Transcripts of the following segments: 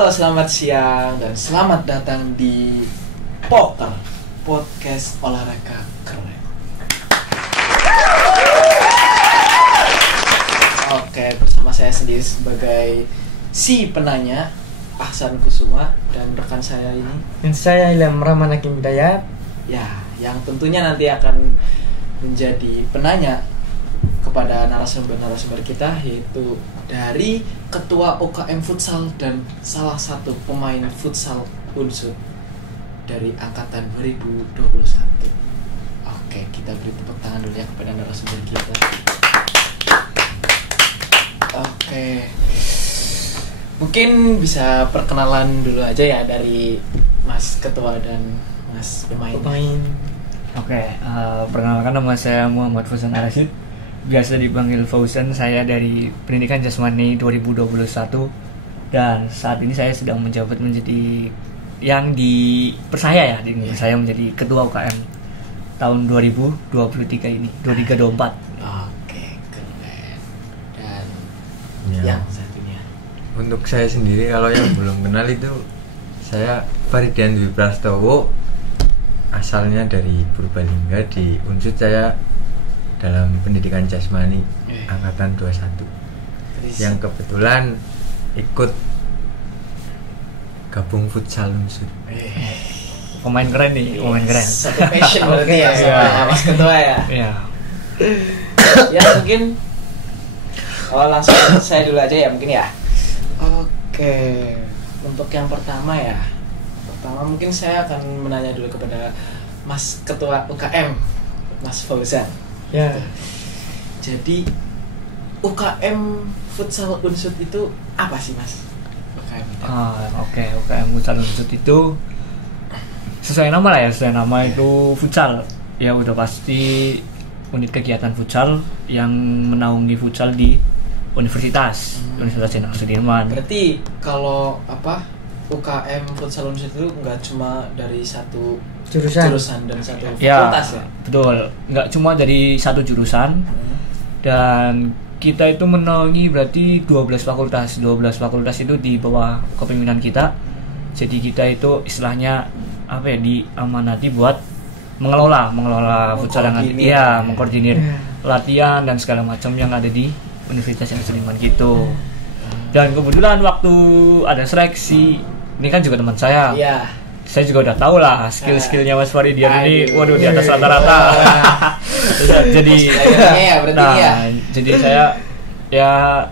Halo, selamat siang dan selamat datang di Poker, podcast olahraga keren. Oke, bersama saya sendiri sebagai si penanya, Ahsan Kusuma, dan rekan saya ini. Dan saya Ilham Rahman Hakim Hidayat. Ya, yang tentunya nanti akan menjadi penanya kepada narasumber-narasumber kita, yaitu dari Ketua UKM Futsal dan salah satu pemain futsal Unsur dari angkatan 2021. Oke, kita beri tepuk tangan dulu ya kepada narasumber kita. Oke, mungkin bisa perkenalan dulu aja ya dari Mas Ketua dan Mas pemain. Oke, perkenalkan nama saya Muhammad Fauzan Arasid. Biasa dipanggil Fauzan. Saya dari Pendidikan Jasmani 2021 dan saat ini saya sedang menjabat menjadi yang dipercaya saya menjadi Ketua UKM tahun 2023 ini, 23-24. Oke, keren. Dan Ya. yang satunya. Untuk saya sendiri, kalau yang belum kenal itu, saya Faridian Dwi Prastowo, asalnya dari Purbalingga. Di Unsur saya dalam pendidikan jasmani angkatan 21 yang kebetulan ikut gabung futsal Unsur. Pemain keren nih, pemain keren. Satu passion berarti ya Oke, sama iya. Mas Ketua ya. Iya. Ya mungkin langsung saya dulu aja ya mungkin ya. Oke, untuk yang pertama ya. Pertama mungkin saya akan menanya dulu kepada Mas Ketua UKM, Mas Fauzan. Ya, Jadi UKM Futsal Unsur itu apa sih Mas? UKM itu. Oke, UKM Futsal Unsur itu sesuai nama lah ya, sesuai nama itu futsal. Ya udah pasti unit kegiatan futsal yang menaungi futsal di Universitas Jenderal Sudirman. Berarti kalau UKM Futsal Unsur itu nggak cuma dari satu jurusan dan satu fakultas ya? Betul, nggak cuma dari satu jurusan. Dan kita itu menaungi berarti 12 fakultas. 12 fakultas itu di bawah kepemimpinan kita. Jadi kita itu istilahnya diamanati buat mengelola futsal yang ada, mengkoordinir latihan dan segala macam yang ada di Universitas yang Sudirman gitu. Dan kebetulan waktu ada seleksi, ini kan juga teman saya. Iya. Saya juga udah tahu lah skill-skillnya Mas Faridian ini, waduh di atas rata-rata. Jadi, jadi saya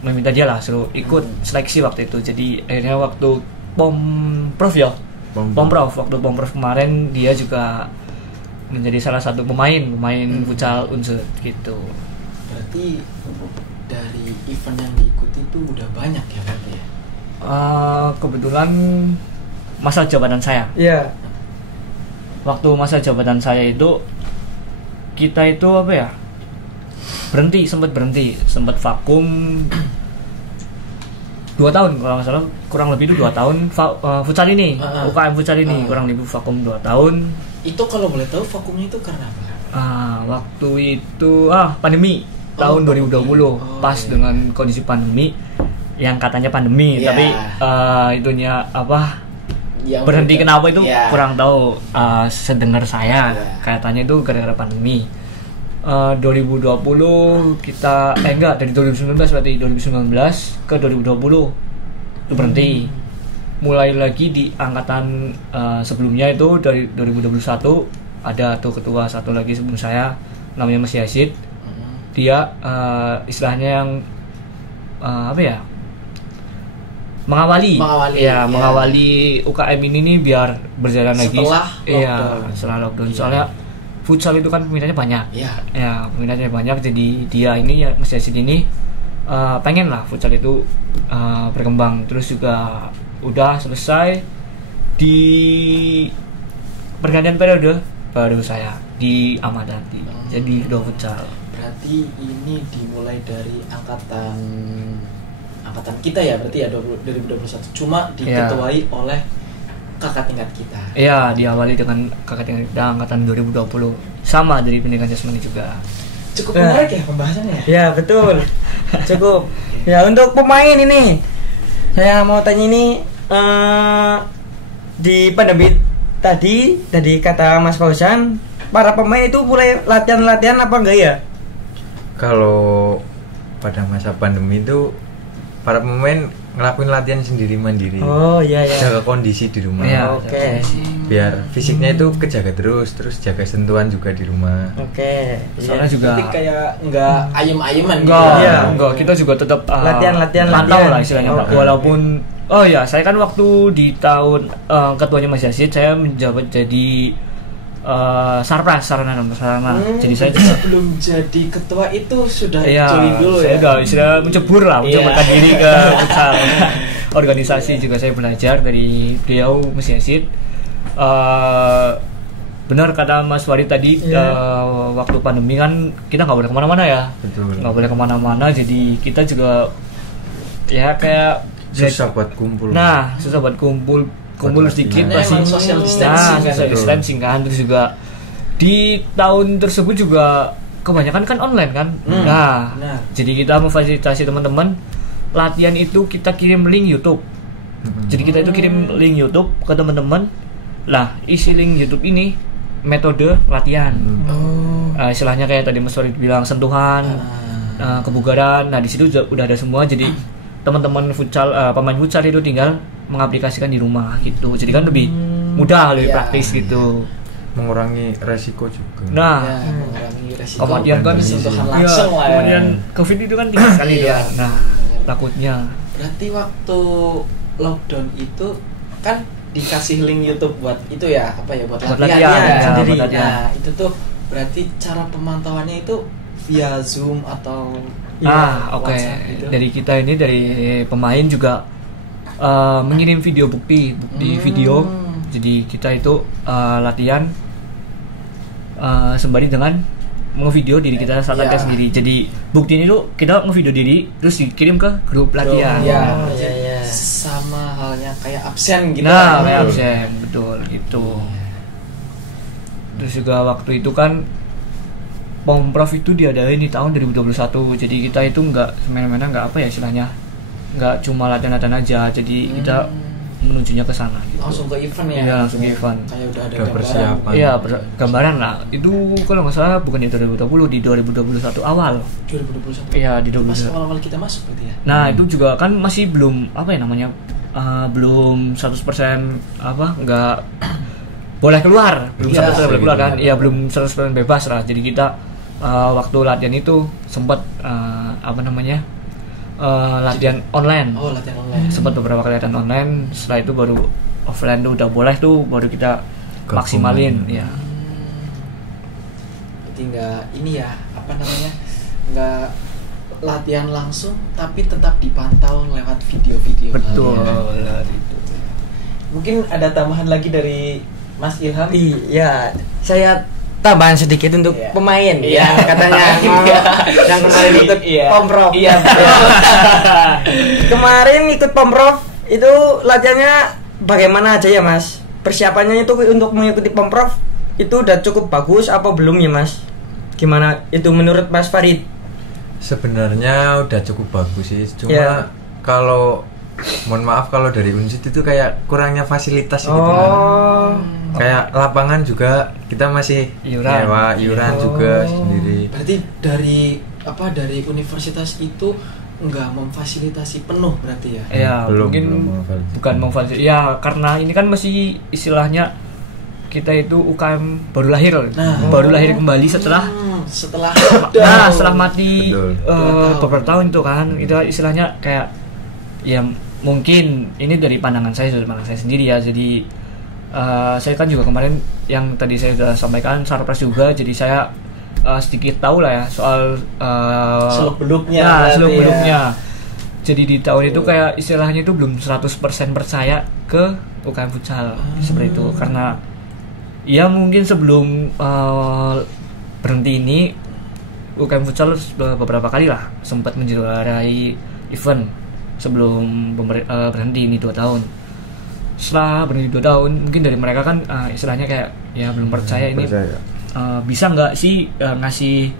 meminta dia lah suruh ikut seleksi waktu itu. Jadi akhirnya waktu Pomprov waktu Pomprov kemarin dia juga menjadi salah satu pemain futsal Unsur gitu. Berarti dari event yang diikuti itu udah banyak ya berarti ya? Kebetulan masa jabatan saya. iya. Waktu masa jabatan saya itu kita itu sempat vakum 2 tahun kalau nggak salah, kurang lebih itu 2 tahun futsal ini, UKM futsal ini kurang lebih vakum 2 tahun. Itu kalau boleh tahu vakumnya itu karena apa? Waktu itu pandemi tahun 2020 pas dengan kondisi pandemi yang katanya pandemi, tapi itunya Yang berhenti kenapa itu kurang tahu. Sedengar saya katanya itu gara-gara pandemi. 2020 kita dari 2019 berarti 2019 ke 2020 itu berhenti. Mulai lagi di angkatan sebelumnya itu dari 2021 ada tuh ketua satu lagi sebelum saya namanya Mas Yazid. Dia istilahnya yang mengawali UKM ini nih biar berjalan setelah lagi. Setelah lockdown. Soalnya futsal itu kan peminatnya banyak. Peminatnya banyak. Jadi dia ini Mas Yazid ini pengen lah futsal itu berkembang. Terus juga udah selesai di pergantian periode baru saya di Ahmad-Yani. Jadi udah futsal. Berarti ini dimulai dari angkatan kita ya, berarti ya 2021, cuma diketuai oleh kakak tingkat kita. Iya, diawali dengan kakak tingkat kita angkatan 2020. Sama dari pendidikan jasmani juga. Cukup menarik ya pembahasannya ya? Ya betul. Cukup. Ya untuk pemain ini Saya mau tanya ini di pandemi tadi kata Mas Fauzan, para pemain itu mulai latihan apa enggak ya? Kalau pada masa pandemi itu para pemain ngelakuin latihan sendiri mandiri. Oh iya ya. Jaga kondisi di rumah. Iya, Oke. Biar fisiknya itu kejaga terus jaga sentuhan juga di rumah. Oke. Soalnya juga Berarti kayak nggak ayem-ayeman gitu. enggak, Iya. enggak, kita juga tetap Latihan. pantau lah istilahnya, Pak. Oke. Walaupun oh ya, saya kan waktu di tahun ketuanya Mas Yazid, saya menjabat jadi sarana. Jadi saya juga Sebelum jadi ketua itu sudah iya, join dulu saya ya. udah istilah mencebur lah, Iya. menceburkan diri ke futsal. Organisasi juga saya belajar dari beliau Mas Yazid. Benar kata Mas Farid tadi, Iya. waktu pandemi kan kita nggak boleh kemana-mana ya, Betul. nggak boleh kemana-mana, jadi kita juga ya kayak Susah buat kumpul. nah susah buat kumpul Buat sedikit latihan. pasti. Emang social distancing kan. social Betul. distancing kan. Terus juga di tahun tersebut juga kebanyakan kan online kan. Nah, benar. jadi kita memfasilitasi teman-teman latihan itu kita kirim link YouTube. Jadi kita itu kirim link YouTube ke teman-teman. Lah, isi link YouTube ini metode latihan. Istilahnya kayak tadi Mas Farid bilang sentuhan, kebugaran. Nah, di situ udah ada semua. Jadi teman-teman futsal, pemain futsal itu tinggal mengaplikasikan di rumah gitu. Jadi kan lebih mudah, lebih Iya. praktis gitu. Mengurangi resiko juga. Nah, Ya, mengurangi resiko. kemudian kan sentuhan iya, langsung lah ya. kemudian COVID itu kan tinggi sekali Iya. kan. Nah, takutnya Berarti waktu lockdown itu kan dikasih link YouTube buat itu ya, apa ya, buat Buat latihan latihan, ya, ya, sendiri. buat latihan. Nah, itu tuh berarti cara pemantauannya itu via Zoom atau oke. WhatsApp gitu. Dari kita ini dari pemain juga mengirim video bukti video. Jadi kita itu latihan sembari dengan ngevideo diri kita saat Iya. latihan sendiri. Jadi bukti ini tuh kita ngevideo diri terus dikirim ke grup latihan. Ya, Oh, iya. sama halnya kayak absen gitu. Nah, kan. kayak absen, betul gitu. Terus juga waktu itu kan Pomprov itu diadain di tahun 2021. Jadi kita itu nggak semena-mena, nggak apa ya istilahnya, nggak cuma latihan-latihan aja. Jadi kita menujunya ke sana gitu. Langsung ke event ya. Iya, langsung ke event. Kayak udah ada Udah gambaran. persiapan. Iya, gambaran lah. Itu kalau nggak salah bukan di 2020, di 2021 awal. 2021. Iya, di Pas 2021. awal-awal kita masuk berarti ya. Nah, itu juga kan masih belum apa ya namanya? Belum 100% apa nggak boleh keluar, belum Iya. 100% boleh keluar kan? Iya, belum 100% bebas lah. Jadi kita waktu latihan itu sempat apa namanya? Latihan online. Oh, latihan online. Sempat beberapa kali latihan online. Setelah itu baru offline tuh udah boleh tuh, baru kita Gabung. maksimalin ya. Berarti nggak ini ya, apa namanya, nggak latihan langsung tapi tetap dipantau lewat video-video. Betul. Ya. Mungkin ada tambahan lagi dari Mas Ilham. Iya, saya tambahan sedikit untuk Iya. pemain Iya. yang katanya yang kemarin ikut Iya. Pomprov. Iya. Kemarin ikut Pomprov itu latihannya bagaimana aja ya Mas? Persiapannya itu untuk mengikuti Pomprov itu udah cukup bagus apa belum ya Mas? Gimana itu menurut Mas Farid? Sebenarnya udah cukup bagus sih. Cuma Ya. kalau mohon maaf kalau dari Unsit itu kayak kurangnya fasilitas gitu. Oh, Kayak lapangan juga kita masih Iuran. nyewa iuran juga sendiri. Berarti dari universitas itu nggak memfasilitasi penuh berarti ya? Ya, Belum mungkin memfasilitasi. bukan memfasilitasi. Ya, karena ini kan masih istilahnya kita itu UKM baru lahir. Nah. Baru lahir kembali setelah setelah setelah mati Betul. beberapa tahun itu kan. Itu istilahnya kayak ya mungkin ini dari pandangan saya sendiri ya. Jadi saya kan juga kemarin yang tadi saya sudah sampaikan surprise juga. Jadi saya sedikit tahu lah ya soal seluk-beluknya nah, berarti seluk-beluknya. ya. Jadi di tahun itu kayak istilahnya itu belum 100% percaya ke UKM futsal seperti itu, karena ya mungkin sebelum berhenti ini UKM futsal beberapa kali lah sempat menjuarai event sebelum berhenti ini 2 tahun. Setelah berhenti 2 tahun mungkin dari mereka kan istilahnya kayak ya belum percaya ini bisa nggak sih ngasih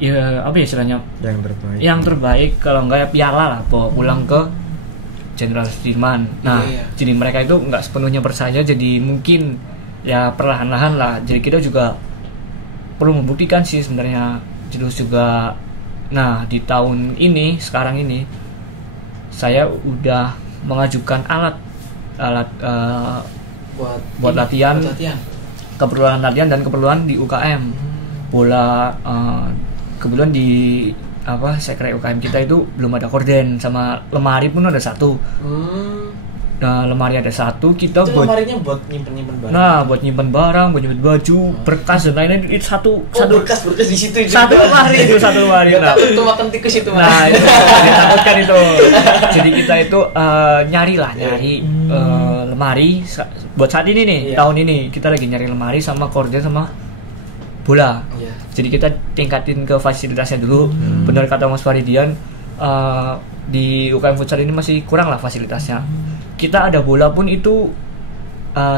ya apa ya istilahnya yang terbaik. yang terbaik, kalau enggak ya piala lah bawa pulang ke Jenderal Sudirman. Nah, Iya. jadi mereka itu nggak sepenuhnya percaya, jadi mungkin ya perlahan-lahan lah. Jadi kita juga perlu membuktikan sih sebenarnya. Terus juga, nah di tahun ini, sekarang ini, saya udah mengajukan alat buat latihan. Keperluan latihan dan keperluan di UKM bola. Kebetulan di sekre UKM kita itu belum ada korden, sama lemari pun ada satu. Nah, lemari ada satu, kita Itu lemarinya buat nyimpen barang. Nah, buat nyimpen barang, buat nyimpen baju, berkas dan lain-lain. Itu satu berkas di situ juga. satu lemari itu satu lemari. Gak Nah, takut tuh makan tikus itu, Mas. nah itu ditakutkan itu. Jadi kita itu nyari lemari buat saat ini nih. Iya. Tahun ini kita lagi nyari lemari sama korden sama bola. Iya. Jadi kita tingkatin ke fasilitasnya dulu. Benar kata Mas Faridian, di UKM Futsal ini masih kurang lah fasilitasnya. Kita ada bola pun itu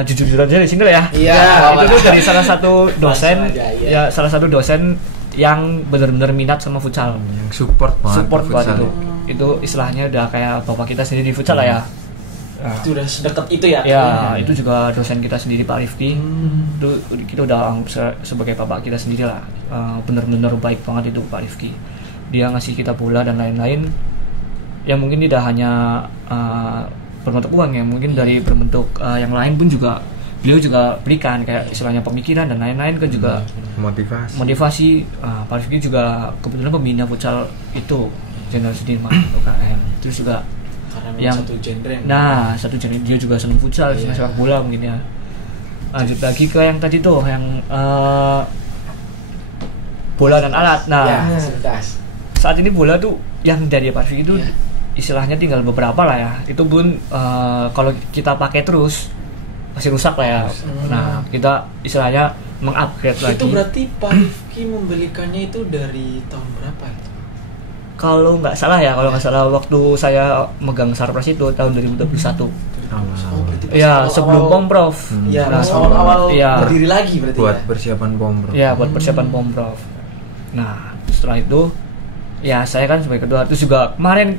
jujur aja di sini lah ya. Iya. Itu tuh dari salah satu dosen, Langsung aja, iya. salah satu dosen yang benar-benar minat sama futsal. Yang support banget Support ke buat futsal. itu istilahnya udah kayak bapak kita sendiri di futsal lah ya. Itu udah sedekat itu ya. Ya, itu juga dosen kita sendiri Pak Rifki. Itu kita udah anggap sebagai bapak kita sendiri lah. Benar-benar baik banget itu Pak Rifki. Dia ngasih kita bola dan lain-lain. Ya mungkin tidak hanya berbentuk uang ya, mungkin dari berbentuk yang lain pun juga beliau juga berikan, kayak istilahnya pemikiran dan lain-lain kan juga motivasi. Pak Rifki juga kebetulan pembina futsal itu Jenderal Sudirman UKM. Terus juga Karena yang satu genre. Nah, satu genre dia juga senang futsal, senang sepak bola mungkin ya. Lanjut lagi ke yang tadi tuh, yang bola dan alat. Nah, Ya, fasilitas. saat ini bola tuh yang dari Pak Rifki itu Iya. istilahnya tinggal beberapa lah ya. Itu pun kalau kita pakai terus masih rusak lah ya. Nah, kita istilahnya mengupgrade lagi. Itu berarti Pak Rifki membelikannya itu dari tahun berapa itu? Kalau nggak salah waktu saya megang Sarpras itu tahun 2021. Oh, berarti pas Ya, awal-awal- sebelum Pomprov. Iya, Nah, pas awal-awal iya. berdiri lagi berarti buat ya. persiapan Pomprov. Ya, buat persiapan Pomprov. Nah, setelah itu ya saya kan sebagai ketua. Terus juga kemarin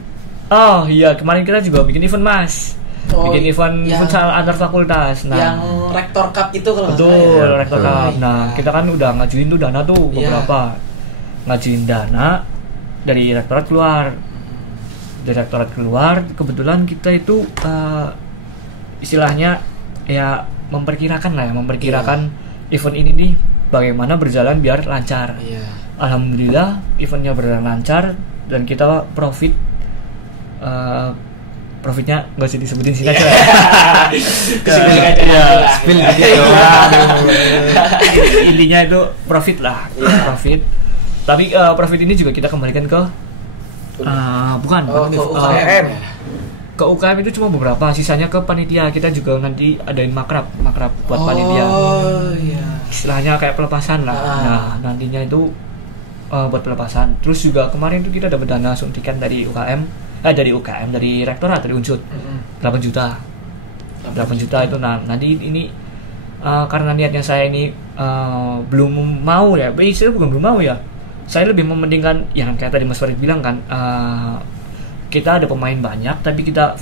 kita juga bikin event, Mas. Bikin event futsal antar fakultas. Nah, yang Rektor Cup itu kalau nggak salah betul, ya? Rektor betul. Cup. Nah, kita kan udah ngajuin tuh dana tuh Iya. beberapa. Ngajuin dana dari rektorat keluar. Dari rektorat keluar, kebetulan kita itu istilahnya ya memperkirakan event ini nih bagaimana berjalan biar lancar. Iya. Alhamdulillah eventnya berjalan lancar dan kita profitnya nggak usah disebutin sini aja. Kesimpulan aja. Iya, Spill dikit dong. Intinya itu profit lah, profit. Tapi profit ini juga kita kembalikan ke bukan ke ke UKM. ke UKM itu cuma beberapa, sisanya ke panitia. Kita juga nanti adain makrab buat panitia. Oh iya. Istilahnya kayak pelepasan lah. Nah, nantinya itu buat pelepasan. Terus juga kemarin itu kita dapat dana suntikan dari dari rektorat, dari Unsud. 8 juta. 8 juta itu nanti ini karena niatnya saya ini belum mau ya. Saya bukan belum mau ya. Saya lebih mementingkan yang kayak tadi Mas Farid bilang kan, kita ada pemain banyak tapi kita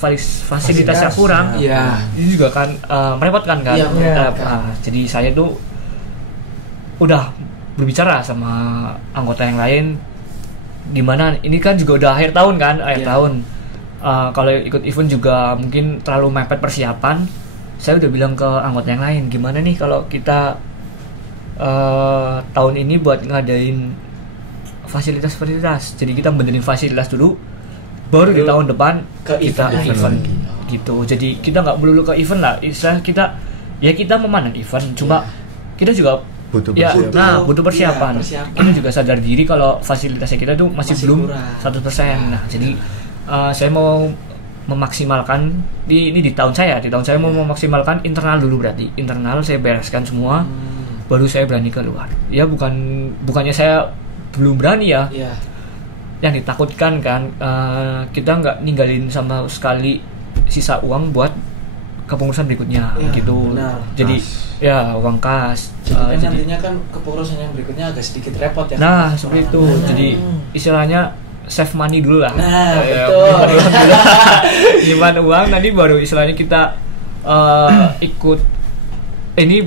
fasilitasnya kurang. Iya. Ini juga kan merepotkan kan. Iya, merepotkan. Jadi saya tuh udah berbicara sama anggota yang lain, dimana ini kan juga udah akhir tahun kan, tahun. Kalau ikut event juga mungkin terlalu mepet persiapan. Saya udah bilang ke anggota yang lain, gimana nih kalau kita tahun ini buat ngadain fasilitas. Jadi kita benerin fasilitas dulu, baru di tahun depan ke kita event gitu. Jadi kita nggak melulu ke event lah. Istilah kita memandang event, cuma kita juga Butuh persiapan. Kita juga sadar diri kalau fasilitasnya kita tuh masih belum kurang. 100%. Nah, jadi saya mau memaksimalkan di tahun saya mau memaksimalkan internal dulu, berarti internal saya bereskan semua, baru saya berani keluar. Ya bukannya saya belum berani ya. Iya. Yang ditakutkan kan kita nggak ninggalin sama sekali sisa uang buat kepengurusan berikutnya Ya, gitu. benar. Jadi ya uang kas. Jadi nantinya kan kepengurusan yang berikutnya agak sedikit repot ya. Nah, seperti itu. Jadi istilahnya save money dulu lah. Nah, Ya, betul. nyimpan uang dulu. Nyimpan uang, nanti baru istilahnya kita ikut. Ini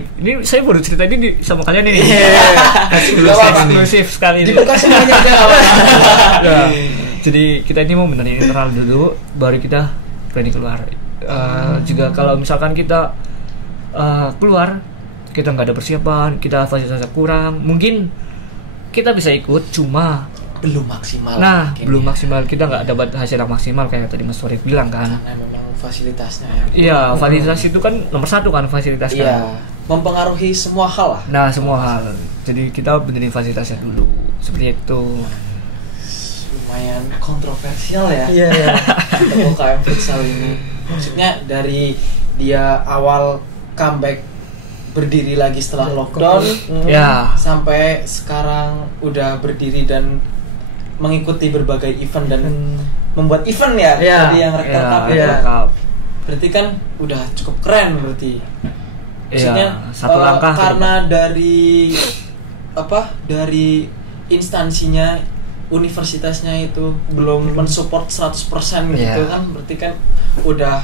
saya baru cerita ini sama kalian ini. Eksklusif sekali ini. Dibuka semuanya aja nggak apa-apa. Nah, jadi kita ini mau benerin internal dulu, baru kita berani keluar. Juga kalau misalkan kita keluar, kita nggak ada persiapan, kita fasilitasnya kurang, mungkin kita bisa ikut, cuma Belum maksimal. nah mungkin belum ya. maksimal, kita nggak dapat hasil yang maksimal kayak tadi Mas Farid bilang kan. Karena memang fasilitasnya yang Iya, fasilitas itu kan nomor satu kan, fasilitas Iya, kan. mempengaruhi semua hal lah. Nah, semua hal. Jadi kita benerin fasilitasnya dulu. Seperti itu. Lumayan kontroversial ya. Iya, iya. Untuk UKM futsal ini. Maksudnya dari dia awal comeback berdiri lagi setelah lockdown Ya. sampai sekarang udah berdiri dan mengikuti berbagai event dan membuat event ya. Iya. Tadi yang Rektor Ya, Cup itu. iya. lengkap. Berarti kan udah cukup keren berarti. Maksudnya Iya, satu langkah ke karena dari instansinya, universitasnya itu belum mensupport 100% gitu Iya. kan, berarti kan udah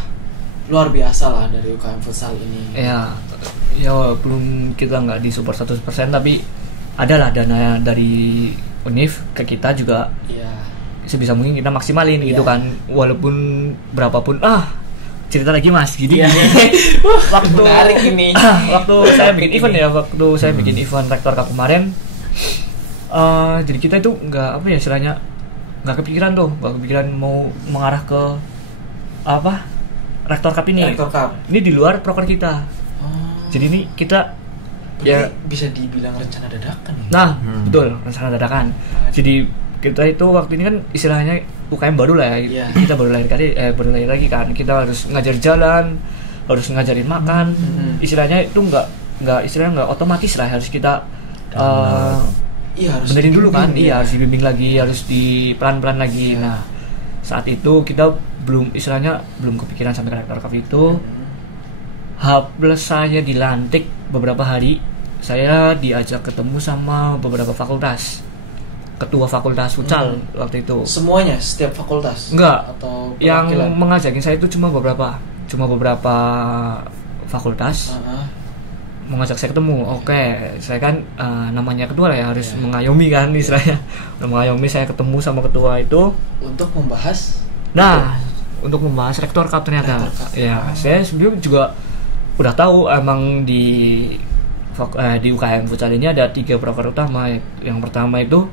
luar biasa lah dari UKM futsal ini. Ya, belum kita nggak disupport 100%, tapi adalah dana dari Univ ke kita juga Iya. sebisa mungkin kita maksimalin Iya. gitu kan, walaupun berapapun. Cerita lagi Mas, jadi Iya. waktu Menarik ini. waktu saya bikin event ya, waktu saya bikin event Rektor Cup kemarin, jadi kita itu nggak apa ya istilahnya, nggak kepikiran mau mengarah ke apa Rektor Cup ini. Rektor Cup. Ini di luar proker kita. Oh. Jadi ini kita Berarti ya, bisa dibilang rencana dadakan ya. nah betul, rencana dadakan. Jadi kita itu waktu ini kan istilahnya UKM baru lah ya. Iya. Kita baru lahir lagi kan. Kita harus ngajar jalan, harus ngajarin makan. Istilahnya itu nggak otomatis lah, harus kita Iya, harus benerin dulu kan. dibimbing Iya, ya. harus dibimbing lagi, harus di pelan-pelan lagi. Iya. Nah, saat itu kita belum kepikiran sampai ke Rektor Cup itu. Plus saya dilantik beberapa hari, saya diajak ketemu sama beberapa fakultas, ketua fakultas futsal waktu itu. Semuanya, setiap fakultas? Enggak, Atau yang perwakilan? mengajakin saya itu cuma beberapa fakultas mengajak saya ketemu. Oke, saya kan namanya ketua lah ya, harus mengayomi kan istilahnya. Mengayomi, saya ketemu sama ketua itu. Untuk membahas Untuk membahas Rektor Cup ternyata. Rektor Cup. Ya, saya sebelum juga udah tahu emang di UKM futsal ini ada 3 proker utama. Yang pertama itu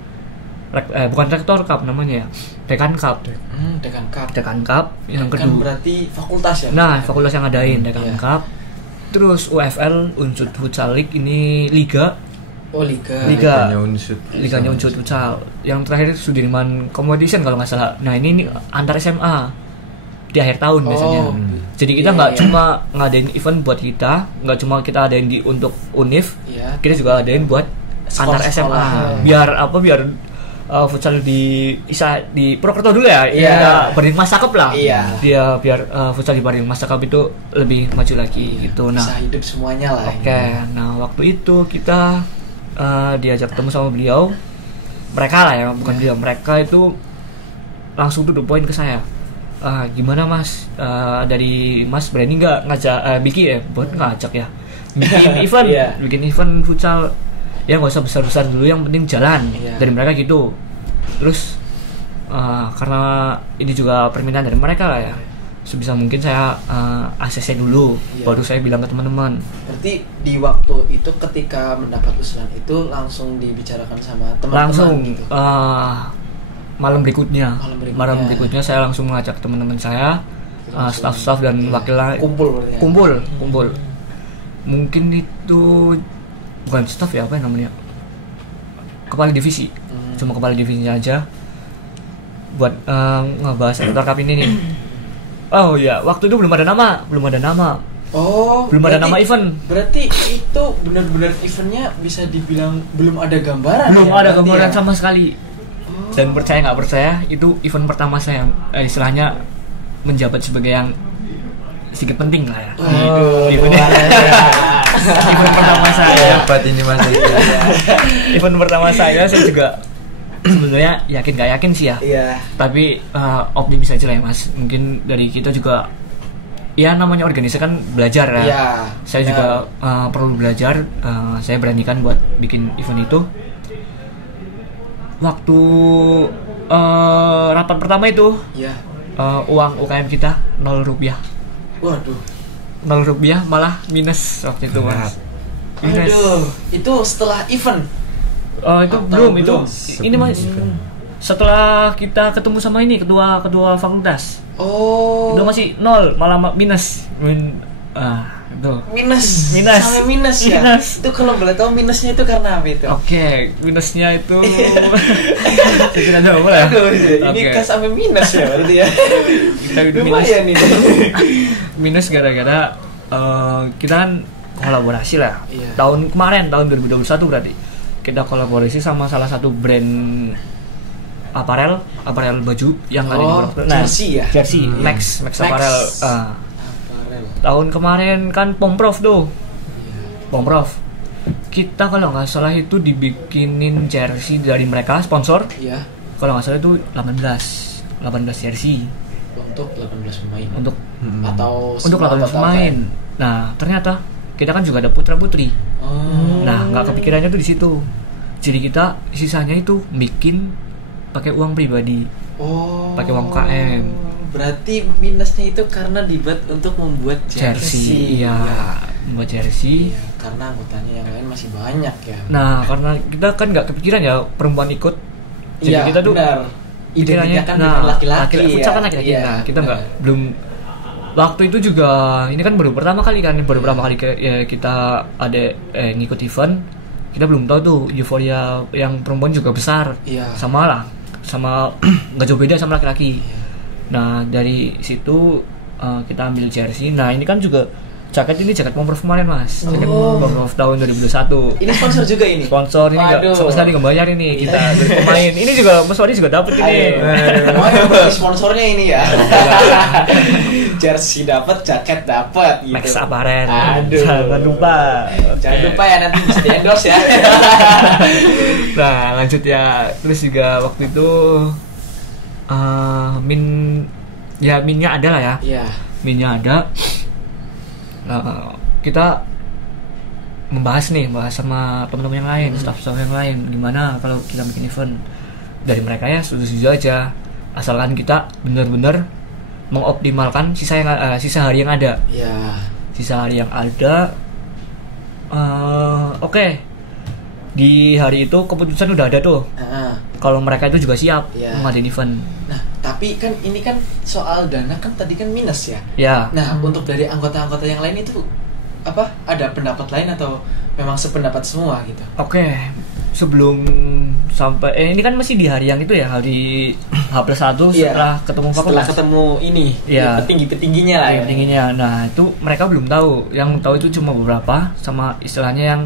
bukan Rektor Cup namanya ya, Dekan Cup. Dekan Cup. Dekan Cup. Yang Kan kedua, berarti fakultas ya? nah fakultas yang ngadain Dekan Iya. Cup. Terus UFL Unsud Futsal League, ini liga. Oh, liga. Liganya Unsud Futsal. Yang terakhir Sudirman Competition kalau nggak salah. Nah ini antar SMA di akhir tahun biasanya. Jadi kita nggak Iya. cuma ngadain event buat kita, nggak cuma kita adain untuk Univ, Iya. kita juga adain buat antar Sekolah-sekolah. SMA. Biar futsal di Purwokerto dulu ya. Iya. Kita Baring Mas Cakep lah. Iya. Biar futsal di Baring Mas Cakep itu lebih maju lagi gitu. Nah, Bisa hidup semuanya lah. oke, nah waktu itu kita diajak ketemu sama beliau. Mereka lah ya, bukan beliau. Mereka itu langsung to the point ke saya. Gimana Mas, dari Mas berani nggak ngajak buat ngajak ya, bikin event, Iya. bikin event futsal ya, nggak usah besar-besar dulu, yang penting jalan. Iya. Dari mereka gitu. Terus karena ini juga permintaan dari mereka lah ya, sebisa mungkin saya ACC dulu, Iya. baru saya bilang ke teman-teman. Berarti di waktu itu ketika mendapat usulan itu langsung dibicarakan sama teman-teman Langsung gitu. malam berikutnya Malam berikutnya. saya langsung mengajak teman-teman saya, staff-staff dan wakilnya Kumpul berarti ya? kumpul. Mungkin itu bukan staff ya, apa namanya, kepala divisi. Cuma kepala divisinya aja buat ngebahas Rektor Cup ini nih. Oh ya, waktu itu belum ada nama. Oh, Belum ada berarti- nama event. Berarti itu benar-benar eventnya bisa dibilang belum ada gambaran. Belum ya, ada berarti gambaran ya? sama sekali. Oh. Dan percaya nggak percaya, itu event pertama saya, istilahnya menjabat sebagai yang sedikit penting lah ya. Waduh, Event pertama saya. Hebat ini Mas. Event pertama saya juga sebenarnya yakin gak yakin sih ya. Iya. Tapi optimis aja lah ya Mas. Mungkin dari kita juga ya namanya organisasi kan belajar ya. Iya. Saya juga perlu belajar. Saya beranikan buat bikin event itu. Waktu rapat pertama itu Iya. uang UKM kita 0 rupiah. Waduh. 0 rupiah malah minus waktu itu Mas. Minus. Aduh, itu setelah event. Itu Atau belum itu. belum? Ini Mas. Setelah kita ketemu sama ini ketua fakultas. Oh. Udah masih 0 malah minus. Itu. Minus. Minus. Sampai minus ya. Minus. Itu kalau boleh tahu minusnya itu karena apa itu? Oke, minusnya itu saya tidak tahu lah. Aduh, ini Oke. kan sampai minus ya berarti ya. Kita minus. Lumayan nih. Minus gara-gara kita kan kolaborasi lah. Iya. Tahun kemarin tahun 2021 berarti kita kolaborasi sama salah satu brand aparel baju yang ada di Pondok. jersey ya? Jersey, Max Apparel. Apparel. Tahun kemarin kan Pomprov tuh. Iya. Pomprov. Kita kalau nggak salah itu dibikinin jersey dari mereka sponsor. Iya. Kalau nggak salah itu 18 jersey Untuk 18 pemain. untuk Atau untuk semua 18 total pemain. time? Nah, ternyata kita kan juga ada putra-putri. Oh. Nah, nggak kepikirannya tuh di situ. Jadi kita sisanya itu bikin pakai uang pribadi. Oh. Pakai uang KM. Berarti minusnya itu karena dibuat untuk membuat jersey. Iya, membuat jersey. Iya, karena anggotanya yang lain masih banyak ya. Nah, karena kita kan nggak kepikiran ya perempuan ikut. Jadi Iya, kita tuh benar. Identiknya kan dengan laki-laki ya. futsal kan laki-laki. Iya, Nah, kita nggak benar. belum waktu itu juga ini kan baru pertama kali kita ada ngikut event. Kita belum tahu tuh euforia yang perempuan juga besar. Iya. Sama nggak jauh beda sama laki-laki. Iya. Nah, dari situ kita ambil jersey. Nah, ini kan juga jaket Pomprov kemarin Mas. Jaket Oh. Pomprov tahun 2021. Ini sponsor juga ini. Sponsor ini nggak Waduh. sama sekali nggak bayar ini kita dari pemain. Ini juga Mas Wadi juga dapat ini. Mau yang berarti sponsornya ini ya. Jersey dapat, jaket dapat gitu. Max Apparel. Aduh. Jangan lupa. Jangan lupa ya nanti bisa di endorse ya. Nah, lanjut ya. Terus juga waktu itu minnya ada lah ya. Iya. Minnya ada. Kita bahas sama teman-teman yang lain, staff-staff yang lain, gimana kalau kita bikin event. Dari mereka ya setuju aja, asalkan kita benar-benar mengoptimalkan sisa hari yang ada. Iya. Sisa hari yang ada. Oke. Di hari itu keputusan udah ada tuh. Heeh. Kalau mereka itu juga siap Iya. ngadain event. Nah, tapi kan ini kan soal dana kan tadi kan minus ya. Ya. Nah, untuk dari anggota-anggota yang lain itu apa? Ada pendapat lain atau memang sependapat semua gitu? Oke. Sebelum sampai ini kan masih di hari yang itu ya, hari H+1 Iya. setelah ketemu Setelah fakultas. ketemu ini, Iya. petinggi-petingginya lah. Yang Ya. tingginya. Nah, itu mereka belum tahu. Yang tahu itu cuma beberapa sama istilahnya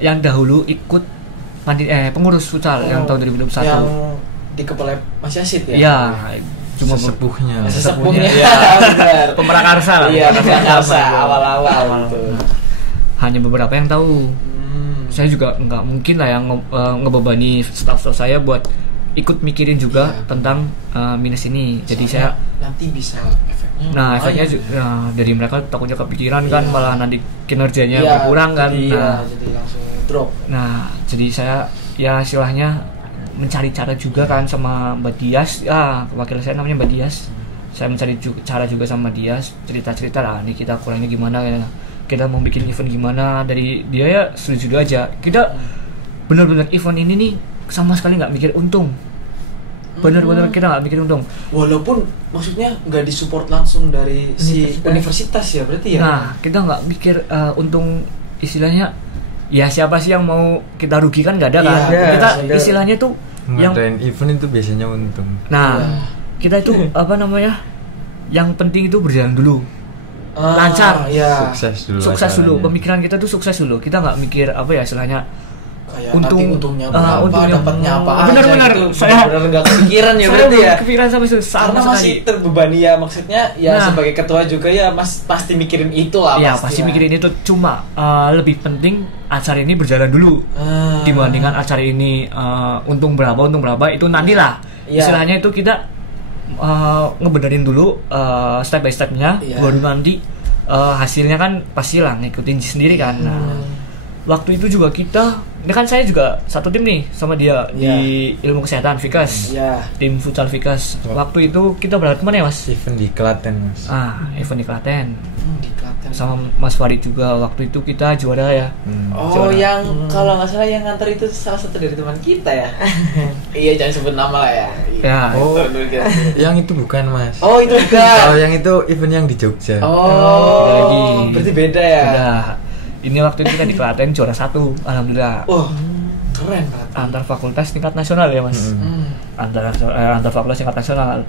yang dahulu ikut pengurus futsal yang tahun 2021. Yang di kepala Mas Yasid ya? Iya, cuma sesepuhnya. Sesepuhnya. Iya. Benar. Pemerakarsa lah. Iya, Pemerakarsa Iya. awal-awal itu. Hanya beberapa yang tahu. Saya juga nggak mungkin lah yang ngebebani staff saya buat ikut mikirin juga Iya. tentang minus ini. Jadi saya nanti bisa efeknya. efeknya lumayan. dari mereka takutnya kepikiran kan Iya. malah nanti kinerjanya Iya, berkurang kan. jadi langsung drop. Nah, jadi saya ya istilahnya mencari cara juga kan sama Mbak Dias. Wakil saya namanya Mbak Dias. Saya mencari cara juga sama Dias, cerita-cerita lah nih kita kurangnya gimana ya. Kita mau bikin event gimana, dari dia ya setuju aja. Kita benar-benar event ini nih sama sekali nggak mikir untung. Benar-benar kita nggak mikir untung. Walaupun maksudnya nggak disupport langsung dari si universitas ya berarti ya. Nah, kita nggak mikir untung, istilahnya ya siapa sih yang mau kita rugikan, nggak ada kan. Iya, Kita ada. istilahnya tuh yang Ngadain event itu biasanya untung. nah Iya. kita itu apa namanya, yang penting itu berjalan dulu, lancar. Ya. Sukses dulu. sukses dulu. acaranya. Pemikiran kita tuh sukses dulu. Kita nggak mikir apa ya istilahnya kayak untung nanti untungnya berapa, dapatnya apa benar-benar aja, itu saya benar-benar nggak kepikiran ya saya berarti belum ya. kepikiran sampai itu sama Karena masih sekali. terbebani ya, maksudnya ya Nah. sebagai ketua juga ya pasti mikirin itu lah. Ya pasti lah. mikirin itu, cuma lebih penting acara ini berjalan dulu dibandingkan acara ini untung berapa itu nantilah. Iya. Istilahnya itu kita ngebenerin dulu step by stepnya, Iya. baru nanti hasilnya kan pastilah ngikutin sendiri kan. Nah, waktu itu juga ini kan saya juga satu tim nih sama dia Iya. di ilmu kesehatan Vikas, Ya. tim futsal Vikas. Waktu itu kita berangkat kemana ya mas? Event di Klaten, Mas. Event di Klaten. Di Klaten. Sama Mas Farid juga waktu itu kita juara ya. Oh, Juara. yang kalau nggak salah yang nganter itu salah satu dari teman kita ya. Iya, jangan sebut nama lah ya. Ya. Oh, Itu dulu kita. yang itu bukan, Mas. Oh, itu enggak. Kalau yang itu event yang di Jogja. Oh, beda lagi. berarti beda ya. Udah. Ini waktu itu kita di Klaten juara 1, alhamdulillah. Wah, keren banget. Antar fakultas tingkat nasional ya mas. Antar fakultas tingkat nasional.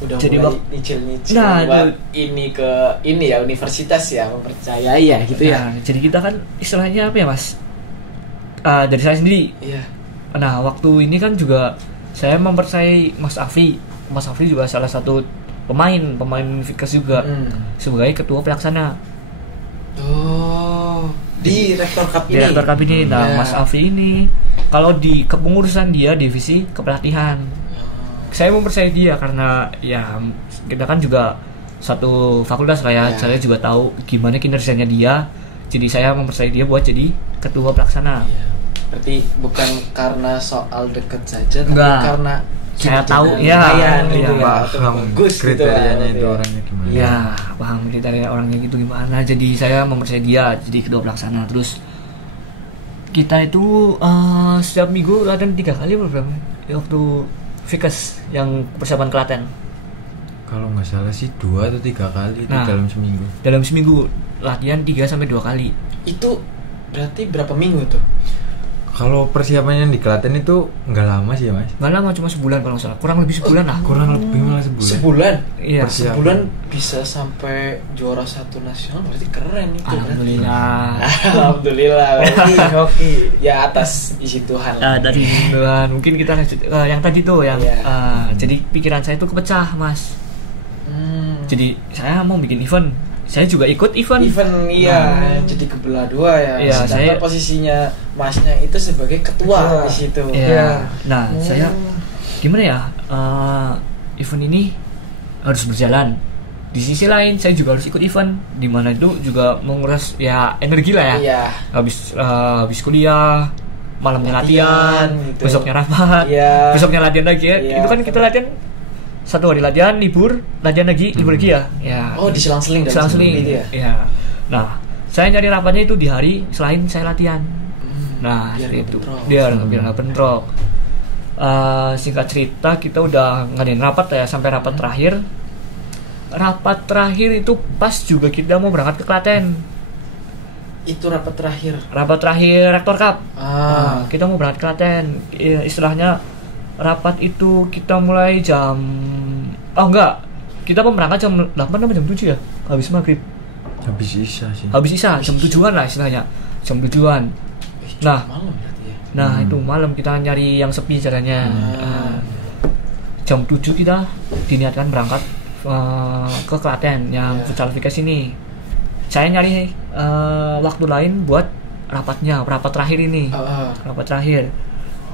Udah Jadi mulai nyicil-nyicil Nah, buat ini ke ini ya, universitas ya, mempercayai ya gitu ya. Nah, jadi kita kan istilahnya apa ya mas? Dari saya sendiri. Iya. Nah waktu ini kan juga saya mempercayai Mas Afri. Mas Afri juga salah satu pemain Vikas juga sebagai ketua pelaksana. Oh, di Rektor Cup ini. Direktur Cup ini. Nah Ya. Mas Afri ini kalau di kepengurusan dia divisi kepelatihan. Saya mempercayai dia karena ya kita kan juga satu fakultas lah ya. Ya. Saya juga tahu gimana kinerjanya dia. Jadi saya mempercayai dia buat jadi ketua pelaksana. Iya. Berarti bukan karena soal deket saja, tapi Enggak. karena Saya kinerja tahu, dan ya, lumayan iya. gitu ya. Paham Bagus gitu kriterianya lah, itu ya. orangnya gimana. Iya. Ya, paham kriteria orangnya gitu gimana. Jadi saya mempercayai dia jadi ketua pelaksana. Terus kita itu setiap minggu latihan 3 kali berapa? Waktu Vikas yang persiapan Klaten. Kalau nggak salah sih 2 atau 3 kali itu Nah. dalam seminggu. Dalam seminggu latihan 3 sampai 2 kali. Itu berarti berapa minggu tuh? Kalau persiapannya di Klaten itu nggak lama sih, Mas. Nggak lama, cuma sebulan kalau nggak salah. Kurang lebih sebulan lah. Kurang lebih malah sebulan. Sebulan. Iya. Persiapan. Sebulan bisa sampai juara 1 nasional, berarti keren itu. Alhamdulillah. Alhamdulillah. Berarti hoki ya atas isi Tuhan. Dari Tuhan. Mungkin kita yang tadi tuh yang Iya. jadi pikiran saya itu kepecah, Mas. Jadi saya mau bikin event. Saya juga ikut event. Iya, jadi kebelah dua ya. Iya, Sedangkan saya- posisinya Masnya itu sebagai ketua di situ. Iya. Nah, saya gimana ya? Event ini harus berjalan. Di sisi lain, saya juga harus ikut event, di mana itu juga menguras ya energi lah ya. Iya. Habis kuliah, malamnya latihan, Latihan, gitu. besoknya rapat, Iya. besoknya latihan lagi ya. Iya. Itu kan kita latihan 1 hari latihan, libur, latihan lagi, libur lagi ya. Ya. Oh, diselang-seling dan Selang-seling. seperti itu ya. Ya. Nah, saya nyari rapatnya itu di hari selain saya latihan. Nah, biar seperti nggak itu. bentrok. Biar nggak bentrok. Singkat cerita, kita udah ngadain rapat ya sampai rapat terakhir. Rapat terakhir itu pas juga kita mau berangkat ke Klaten. Itu rapat terakhir. Rapat terakhir Rektor Cup. Ah. Kita mau berangkat ke Klaten. Istilahnya rapat itu kita mulai jam kita mau berangkat jam 8 atau jam 7 ya? Habis maghrib. Habis Isya sih. Habis Isya jam 7-an lah istilahnya. Jam 7-an. Nah, Malam berarti ya. Nah itu malam kita nyari yang sepi jalannya. Jam 7 kita diniatkan berangkat ke Klaten yang futsal Vikas ini. Saya nyari waktu lain buat rapat terakhir ini. Rapat terakhir.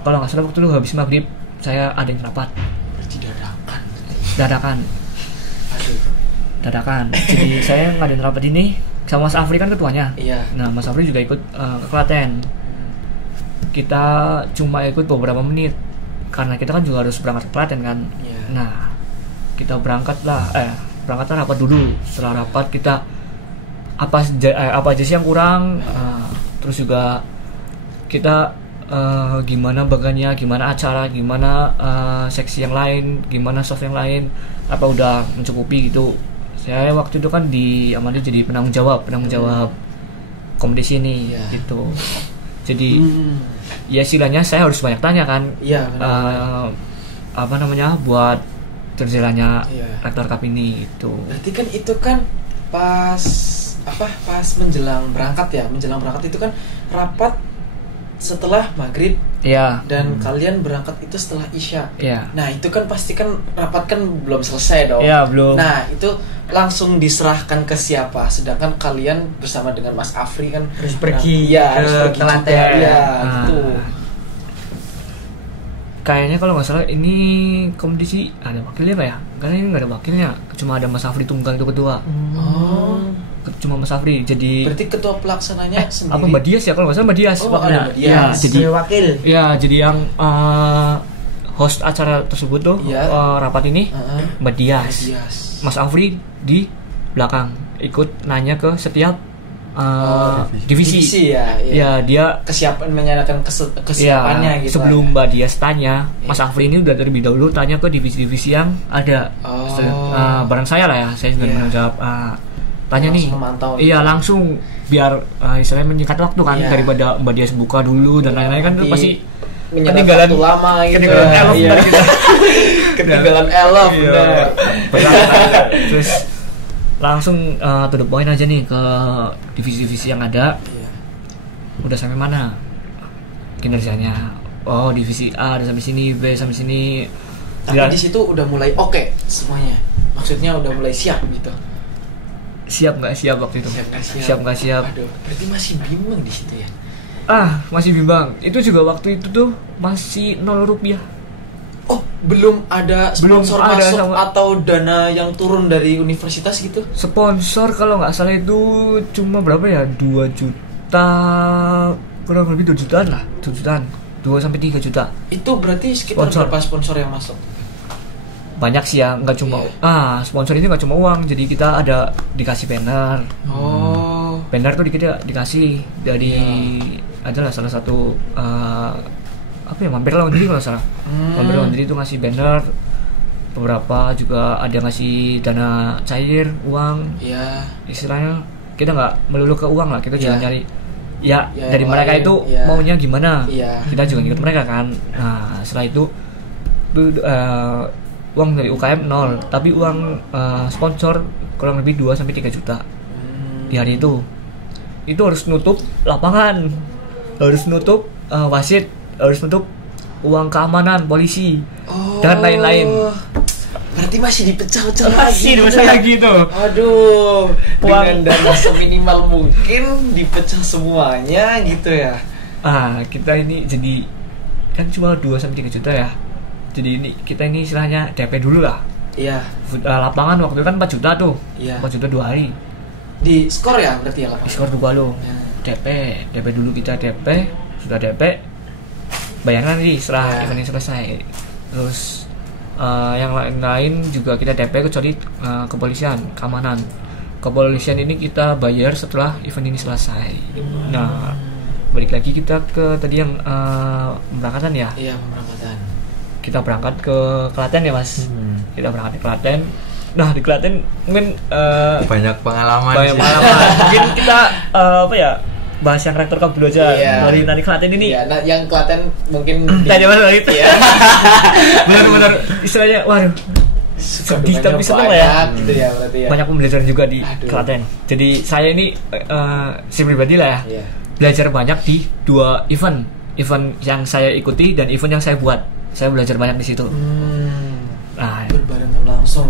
Kalau nggak salah waktu itu habis maghrib saya ada yang rapat. Berarti Dadakan. Aduh. Dadakan. Jadi saya ngadain rapat ini sama Mas Afri kan ketuanya. Iya. Nah Mas Afri juga ikut ke Klaten. Kita cuma ikut beberapa menit karena kita kan juga harus berangkat ke Klaten kan. Iya. Nah kita berangkatlah rapat dulu. Setelah rapat kita apa aja sih yang kurang, terus juga kita gimana bagannya, gimana acara, gimana seksi yang lain, gimana soft yang lain, apa udah mencukupi gitu. Saya waktu itu kan diamati jadi penanggung jawab kompetisi ini. Iya. Gitu. Jadi ya istilahnya saya harus banyak tanya kan. Iya, benar. Buat terjalannya Iya. Rektor Cup ini itu. Berarti kan itu kan pas menjelang berangkat ya. Menjelang berangkat itu kan rapat setelah maghrib Iya. dan kalian berangkat itu setelah isya. Iya. Nah itu kan pasti kan rapat kan belum selesai dong. Iya, belum. Nah itu langsung diserahkan ke siapa? Sedangkan kalian bersama dengan Mas Afri kan Harus pergi ya, ke harus pergi Klaten. juga. Iya, Ah. gitu. Kayaknya kalau nggak salah ini kompetisi ada wakilnya nggak ya? Karena ini nggak ada wakilnya, cuma ada Mas Afri Tunggal itu ketua. Oh, Cuma Mas Afri. Jadi berarti ketua pelaksananya sendiri. apa Mbak Dias ya kalau nggak salah Mbak Dias. Oh, wakilnya. ada Mbak Dias. Ya, jadi Sebagai wakil. ya jadi yang host acara tersebut tuh Iya. rapat ini Heeh. Mbak Dias. Mbak Dias. Mas Afri di belakang ikut nanya ke setiap divisi. ya, Ya dia kesiapan menyatakan kesiapannya ya, gitu. sebelum Mbak Dias tanya, Iya. Mas Afri ini udah terlebih dahulu tanya ke divisi-divisi yang ada. Oh. Barang saya lah ya, saya juga Iya. menjawab. Tanya Langsung nih, memantau. iya langsung biar istilahnya menyingkat waktu kan Iya. daripada Mbak Dias buka dulu dan lain-lain kan itu Nanti pasti menyerap ketinggalan waktu lama gitu. ketinggalan elf Iya. ntar kita. Ketinggalan elf. Iya. bener. Berat. Terus langsung to the point aja nih ke divisi-divisi yang ada. Iya. Udah sampai mana kinerjanya? Oh, divisi A udah sampai sini, B sampai sini. Tapi Ya, di situ udah mulai oke semuanya. Maksudnya udah mulai siap gitu. siap nggak siap waktu itu? Siap nggak siap? Siap nggak siap? Aduh, berarti masih bimbang di situ ya. Masih bimbang. Itu juga waktu itu tuh masih 0 rupiah. Oh, belum ada Belum sponsor ada masuk sama- atau dana yang turun dari universitas gitu? Sponsor kalau nggak salah itu cuma berapa ya? 2 juta, kurang lebih 2 jutaan lah, 2 jutaan, 2 sampai 3 juta. Itu berarti sekitar Sponsor. berapa sponsor yang masuk? Banyak sih ya, nggak cuma Iya. sponsor itu nggak cuma uang, jadi kita ada dikasih banner. Oh. Banner tuh kita dikasih dari adalah salah satu apa ya, Mampir Laundry kalau nggak salah. Mampir Laundry itu ngasih banner, beberapa juga ada ngasih dana cair, uang. Iya. Istilahnya kita nggak melulu ke uang lah, kita juga Iya. nyari ya Ya, dari yang mereka lain, itu iya. maunya gimana. Iya. Kita juga ngikut mereka kan. Nah setelah itu uang dari UKM 0, tapi uang sponsor kurang lebih 2 sampai 3 juta di hari itu. Itu harus nutup lapangan, harus nutup wasit, harus nutup uang keamanan polisi dan lain-lain. Berarti masih dipecah-pecah Masih gitu dipecah ya? lagi tuh. Aduh, Uang. dengan dana seminimal mungkin dipecah semuanya gitu ya. Kita ini jadi kan cuma 2 sampai 3 juta ya. Jadi ini kita ini istilahnya DP dulu lah. Iya. Lapangan waktu itu kan 4 juta tuh. Iya. 4 juta 2 hari. Di skor ya berarti ya lapangan. Skor 2 lo. Ya. DP dulu kita DP, sudah DP. Bayaran nanti setelah Ya. event ini selesai. Terus yang lain-lain juga kita DP kecuali kepolisian, keamanan. Kepolisian ini kita bayar setelah event ini selesai. Nah, balik lagi kita ke tadi yang pemberangkatan ya. Iya, pemberangkatan. Kita berangkat ke Klaten ya mas. Kita berangkat ke Klaten. Nah di Klaten mungkin banyak pengalaman banyak sih. pengalaman. Mungkin kita apa ya, bahas yang Rektor Cup dulu aja. Iya. Dari Klaten ini. Iya, nah yang Klaten mungkin Tadi mas itu ya. benar-benar istilahnya waduh sedih tapi seneng lah ya. Gitu ya berarti ya. Banyak pembelajaran juga di Aduh. Klaten. Jadi saya ini si pribadi lah ya, Iya. belajar banyak di 2 event yang saya ikuti dan event yang saya buat. Saya belajar banyak di situ. Nah,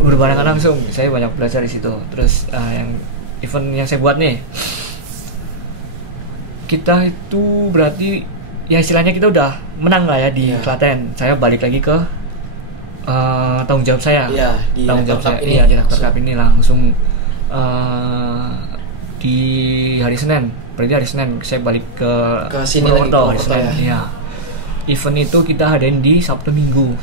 berbarengan langsung saya banyak belajar di situ. Terus yang event yang saya buat nih, kita itu berarti ya istilahnya kita udah menang lah ya di Iya. Klaten. Saya balik lagi ke tanggung jawab saya. Iya, di tanggung Rektor jawab Cup saya ini iya di Rektor langsung. Cup ini langsung di hari Senin. Berarti hari Senin saya balik ke sini lagi, Purwokerto, hari Purwokerto Senin. ya. Iya. Event itu kita adain di Sabtu Minggu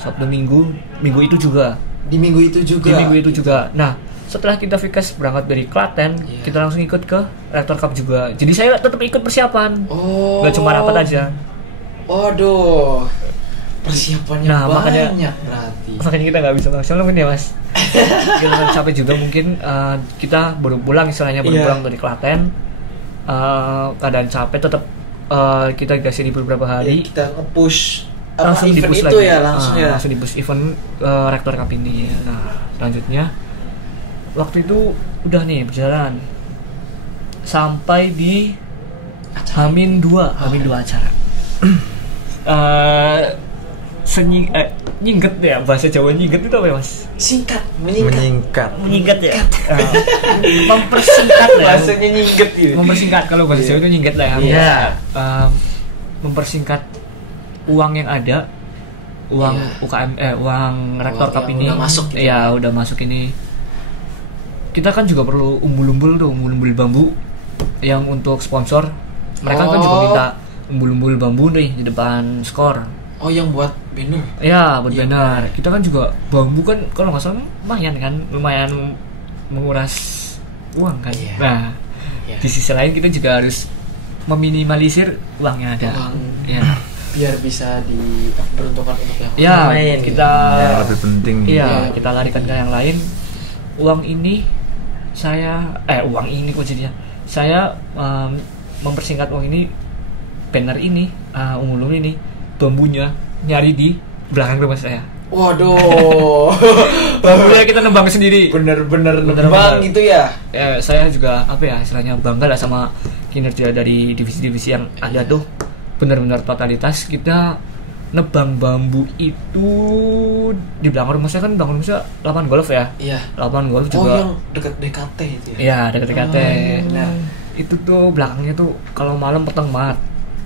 itu juga. Di minggu itu juga. Di minggu itu juga. Nah, setelah kita Vikas berangkat dari Klaten, Iya. kita langsung ikut ke Rektor Cup juga. Jadi saya tetap ikut persiapan. Oh. Gak cuma rapat aja. Waduh. Persiapannya Nah, banyak berarti. Makanya kita nggak bisa maksimal mungkin ya mas. Kita capek juga mungkin kita baru pulang istilahnya baru Iya. pulang dari Klaten. Keadaan capek tetap kita dikasih libur beberapa hari. Ya, kita nge-push Langsung event di-push itu lagi. ya langsung ya. Langsung di-push event Rektor Cup ini. Nah, selanjutnya waktu itu udah nih berjalan sampai di Hamin 2 acara. Nyingget ya, bahasa Jawa nyingget itu apa ya Mas? Singkat, Menyingkat. Menyingget ya. Mempersingkat lah. Bahasanya nyingget gitu. Mempersingkat, kalau bahasa Jawa itu nyingget lah ya. Iya. Mempersingkat uang yang ada, uang Iya. UKM, uang rektor Uang cup yang ini. udah masuk gitu. Iya, udah masuk ini. Kita kan juga perlu umbul-umbul bambu yang untuk sponsor. Mereka kan juga minta umbul-umbul bambu nih di depan skor. Oh, yang buat banner. Ya, buat Iya, banner. benar. Kita kan juga bambu kan kalau nggak salah lumayan menguras uang kan. Iya. Nah, Iya. di sisi lain kita juga harus meminimalisir uang yang ada. Uang. Ya. Biar bisa diperuntukkan untuk yang Ya, lain. kita Ya, lebih penting. iya, Iya. kita larikan ke yang lain. Uang ini uang ini kok jadinya. Saya mempersingkat uang ini, banner ini, umum ini, bambunya nyari di belakang rumah saya. Waduh. Bambunya kita nembang sendiri. Bener-bener Bener-bener. nembang gitu ya. Saya juga istilahnya bangga lah sama kinerja dari divisi-divisi yang ada tuh. Benar-benar totalitas kita nebang bambu itu di belakang rumah saya. Kan belakang rumah saya lapangan golf ya. Iya. Lapangan golf Oh, juga. yang dekat DKT itu ya. Iya, dekat-dekat. benar. Itu tuh belakangnya tuh kalau malam peteng banget.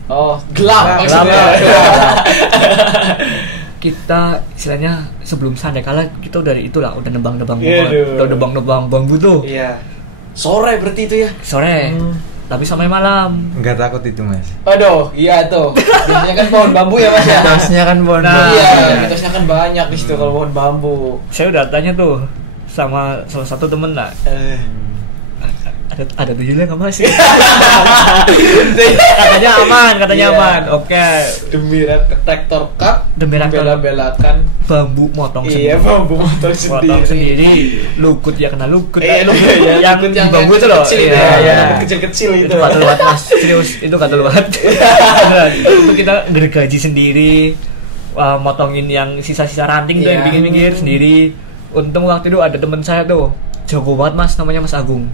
Oh, gelap Gelap, maksudnya. gelap. Kita istilahnya sebelum sandai kala kita udah udah nebang-nebang Aduh. udah nebang-nebang bambu tuh. Iya. Sore berarti itu ya. Sore. Tapi sampai malam. Enggak takut itu, Mas. Aduh, iya tuh. Biasanya kan pohon bambu ya, Mas ya. Mitosnya kan pohon Nah, bambu. Iya, mitosnya kan banyak di situ kalau pohon bambu. Saya udah tanya tuh sama salah satu temen lah. Ada tuyulnya nggak Mas? katanya aman. Iya. Oke. Demi traktor cup, Demi traktor. bela-belakan. Bambu motong Iya, sendiri. bambu motong Potong sendiri. sendiri. Lukut ya kena lukut. Iya, lu yang ikut bambu itu loh. kecil Iya, ya, iya. yang kecil-kecil itu. Itu kata luat Mas. Serius, itu kata luat. Beneran. Itu kita gergaji sendiri. Motongin yang sisa-sisa ranting tuh Iya. yang bikin-bikin sendiri. Untung waktu itu ada teman saya tuh jago banget Mas, namanya Mas Agung.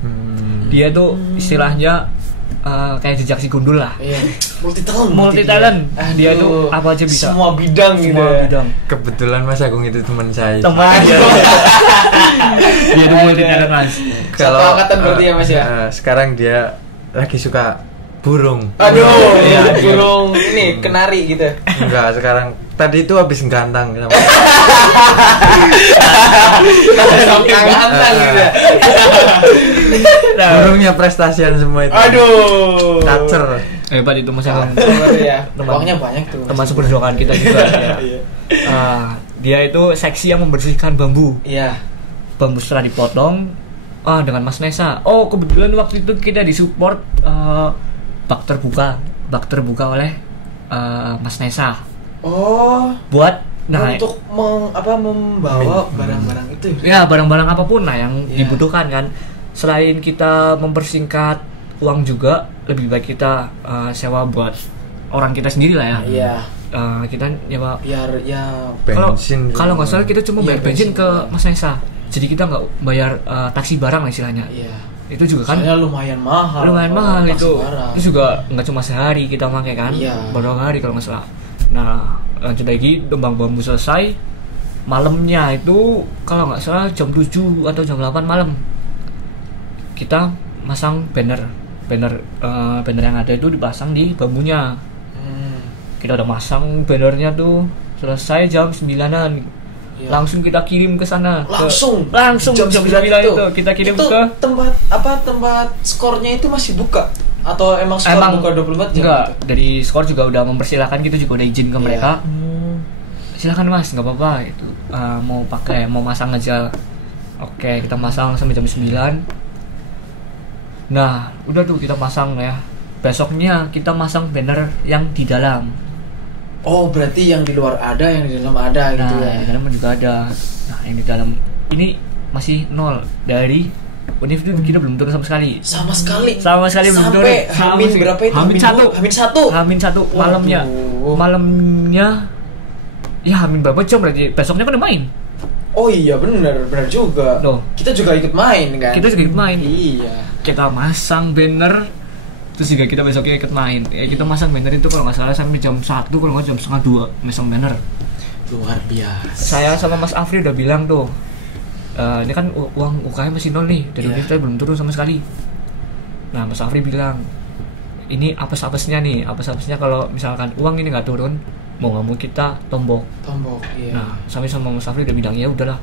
Dia tuh istilahnya kayak jejak si gundul lah. Iya, Multi talent. Aduh, Dia tuh apa aja bisa. Semua bidang gitu. Semua ya. bidang. Kebetulan Mas Agung itu teman saya. Teman dia. Dia tuh multi talent Mas. Satu angkatan berarti ya, Mas ya? Sekarang dia lagi suka burung. Aduh, Iya, burung ini kenari gitu. Enggak, sekarang tadi itu habis gantang sama Sampai gantang gitu. ya. Nah, burungnya prestasian semua itu. Aduh. Kacer. hebat itu Mas Agung. Berarti ya. Teman- Uangnya banyak tuh. Teman seperjuangan kita juga ya. Iya. Dia itu seksi yang membersihkan bambu. Iya. Bambu setelah dipotong dengan Mas Nesa. Oh, kebetulan waktu itu kita disupport bak terbuka oleh Mas Nesa Oh, buat untuk membawa barang-barang itu. ya barang-barang apapun lah yang Iya. dibutuhkan kan. Selain kita mempersingkat uang juga, lebih baik kita sewa buat orang kita sendiri lah ya. Iya. Kita nyewa. Biar ya Bensin. Kalau nggak salah kita cuma Iya, bayar bensin bensin. ke Mas Nesa. Jadi kita nggak bayar taksi barang lah istilahnya. iya. Itu juga kan Soalnya lumayan mahal. lumayan kalau mahal taksi itu. barang. Itu juga nggak cuma sehari kita pakai kan. Iya. Beberapa hari kalau nggak salah. Nah, lanjut lagi, tembang bambu selesai. Malamnya itu kalau nggak salah jam 7 atau jam 8 malam kita masang banner yang ada itu dipasang di bambunya. Kita udah masang bannernya tuh, selesai jam 9-an. Iya. Langsung kita kirim ke sana. Langsung jam 9 itu kita kirim itu ke tempat skornya itu masih buka atau emang skor buka 24 jam? enggak, gitu? dari skor juga udah mempersilahkan, gitu juga udah izin ke Iya. mereka. Silakan Mas, nggak apa-apa itu. Mau masang aja. Oke, kita masang sampai jam 9. Nah, udah tuh kita masang ya. Besoknya kita masang banner yang di dalam. Oh, berarti yang di luar ada, yang di dalam ada gitu Nah, ya. di dalam juga ada. Nah, yang di dalam ini masih 0 dari Univ itu kita belum turun sama sekali. Sama sekali belum turun. sampai Hamin berapa itu? Hamin 1. Hamin 1 malamnya. Waduh. Malamnya ya Hamin berapa jam berarti? Besoknya kan udah main. Oh iya, benar juga. Loh. Kita juga ikut main kan? Kita juga ikut main. Iya. Kita masang banner Terus juga kita besoknya ikut main. Kita masang banner itu kalau nggak salah sampai jam 1, kalau nggak jam setengah 2 masang banner. Luar biasa. Saya sama Mas Afri udah bilang tuh, ini kan uang UKM masih nol nih, dari Unif belum turun sama sekali. Nah Mas Afri bilang, ini apes-apesnya nih, apes-apesnya kalau misalkan uang ini nggak turun, mau nggak mau kita tombok. Iya. Nah sama Mas Afri udah bilang ya udahlah,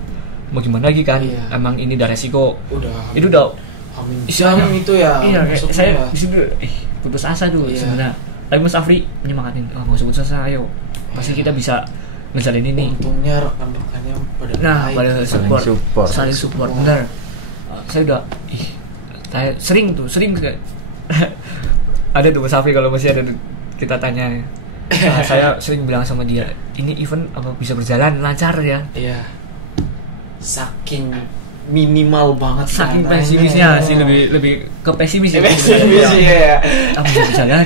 mau gimana lagi kan, emang ini udah resiko. Itu udah istilahnya itu ya. Iya, saya ya. di sini putus asa tuh sebenarnya. Tapi Mas Afri menyemangatin, nggak usah putus asa, ayo, pasti kita bisa ngejalin ini. Untungnya rekan-rekannya pada pada saling support, benar. Saya udah, saya sering ada tuh Mas Afri kalau masih ada kita tanya. Saya sering bilang sama dia, ini event apa bisa berjalan lancar ya? Iya. Saking minimal banget, saking pesimisnya sih, lebih ke pesimis ya. Apa bisa berjalan?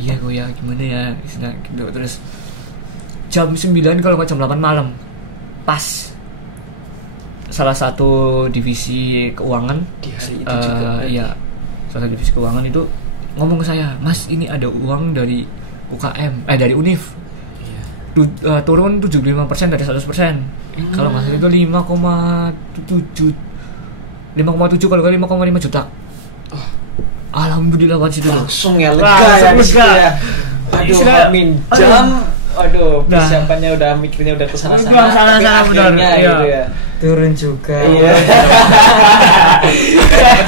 Iya kok ya, gimana ya? Gitu. Terus jam 9 kalau nggak jam 8 malam, pas salah satu divisi keuangan di hari itu juga iya, salah satu divisi keuangan itu ngomong ke saya, Mas ini ada uang dari UKM, dari Unif, turun 75% dari 100%. Kalau nggak salah itu 5,7 kalau nggak 5,5 juta. Alhamdulillah waktu itu langsung ya lega ya. Aduh, minjam. Aduh, persiapannya udah mikirnya udah kesana sana benar. Ya. Turun juga. Iya.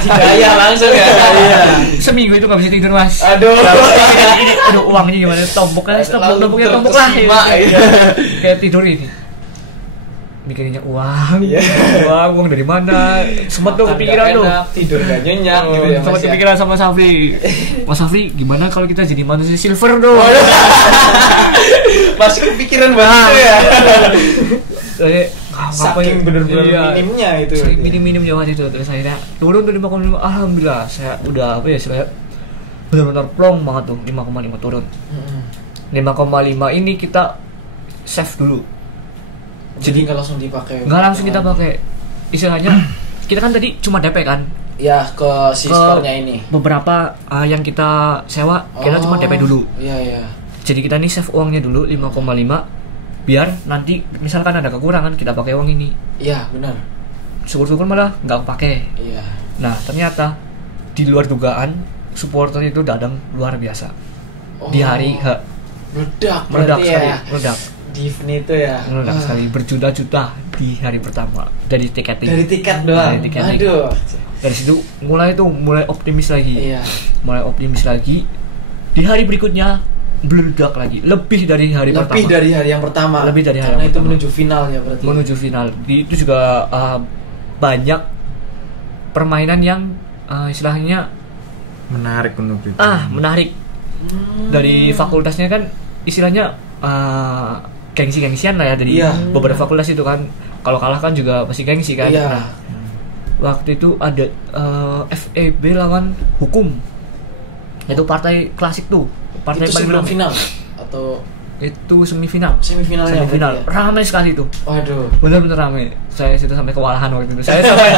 Hidayah langsung ya. Iya. Seminggu itu nggak bisa tidur Mas. Aduh. Ini uangnya gimana? Tombok lah. Kayak tidur ini. Mikirinnya uang dari mana? Sempat tuh kepikiran tuh. Tidur gak nyenyak gitu ya. Sempat kepikiran sama Safri. Mas Safri, gimana kalau kita jadi manusia silver dong? Masih kepikiran banget ya. Saking bener-bener minimnya itu. Minim-minimnya waktu itu. Terus akhirnya turun tuh 5,5. Alhamdulillah, saya udah saya benar-benar plong banget tuh 5,5 turun. 5,5 ini kita save dulu. Jadi nggak langsung dipakai. Nggak langsung kita pakai. Istilahnya kita kan tadi cuma DP kan. Ya ke si store-nya ini. Beberapa yang kita sewa kita cuma DP dulu. Iya. Jadi kita nih save uangnya dulu 5,5 biar nanti misalkan ada kekurangan kita pakai uang ini. Iya benar. Syukur-syukur malah nggak pakai. Iya. Nah ternyata di luar dugaan supporter itu datang luar biasa. Di hari meledak sekali. Di event itu ya meledak sekali, berjuta-juta di hari pertama dari tiketing. Dari tiket doang. Aduh. Dari situ mulai optimis lagi. Iya. Mulai optimis lagi. Di hari berikutnya meledak lagi, lebih dari hari pertama. Lebih dari hari yang pertama. Karena itu menuju final ya berarti. Menuju final. Itu juga banyak permainan yang istilahnya menarik untuk itu. Menarik. Dari fakultasnya kan istilahnya gengsi-gengsian lah ya dari beberapa fakultas itu kan. Kalau kalah kan juga pasti gengsi kan. Iya. Nah, waktu itu ada FEB lawan Hukum. Itu partai klasik tuh. Partai itu sebelum final atau itu semifinal. Semifinalnya. Ramai sekali tuh. Waduh. Benar-benar ramai. Saya situ sampai kewalahan waktu itu. Saya sampai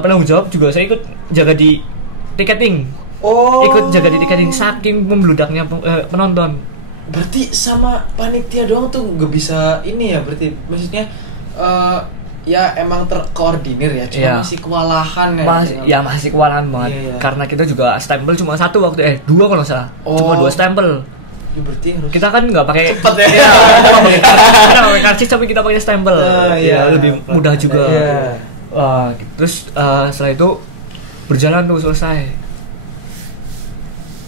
penanggung jawab juga saya ikut jaga di tiketing. Ikut jaga di tiketing saking membludaknya penonton. Berarti sama panitia doang tuh nggak bisa ini ya, berarti maksudnya ya emang terkoordinir ya, cuma masih kewalahan ya. Masih kewalahan banget. Karena kita juga stempel cuma satu waktu 2 kalau nggak salah. Cuma 2 stempel. Ya berarti harus kita kan nggak pakai cepet ya. Kita nggak pakai karcis tapi kita pakai stempel. Lebih mudah juga. Terus setelah itu berjalan tuh selesai.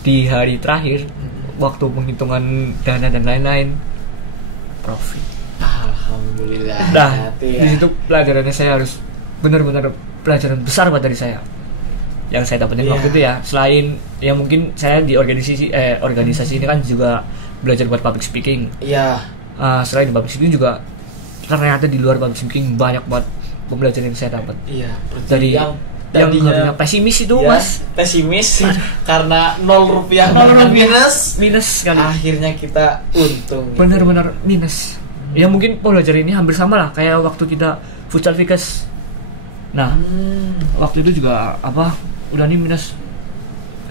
Di hari terakhir waktu penghitungan dana dan lain-lain profit. Alhamdulillah. Nah, di situ pelajarannya saya harus benar-benar pelajaran besar buat dari saya. Yang saya dapetin waktu itu ya, selain ya mungkin saya di organisasi ini kan juga belajar buat public speaking. Iya. Selain public speaking juga ternyata di luar public speaking banyak buat pembelajaran yang saya dapat. Iya. Dari yang pesimis itu Mas, pesimis karena 0 rupiah minus sekali. Akhirnya kita untung. Benar-benar minus. Ya mungkin pelajaran ini hampir sama lah kayak waktu kita futsal Vikes. Nah, waktu itu juga udah nih minus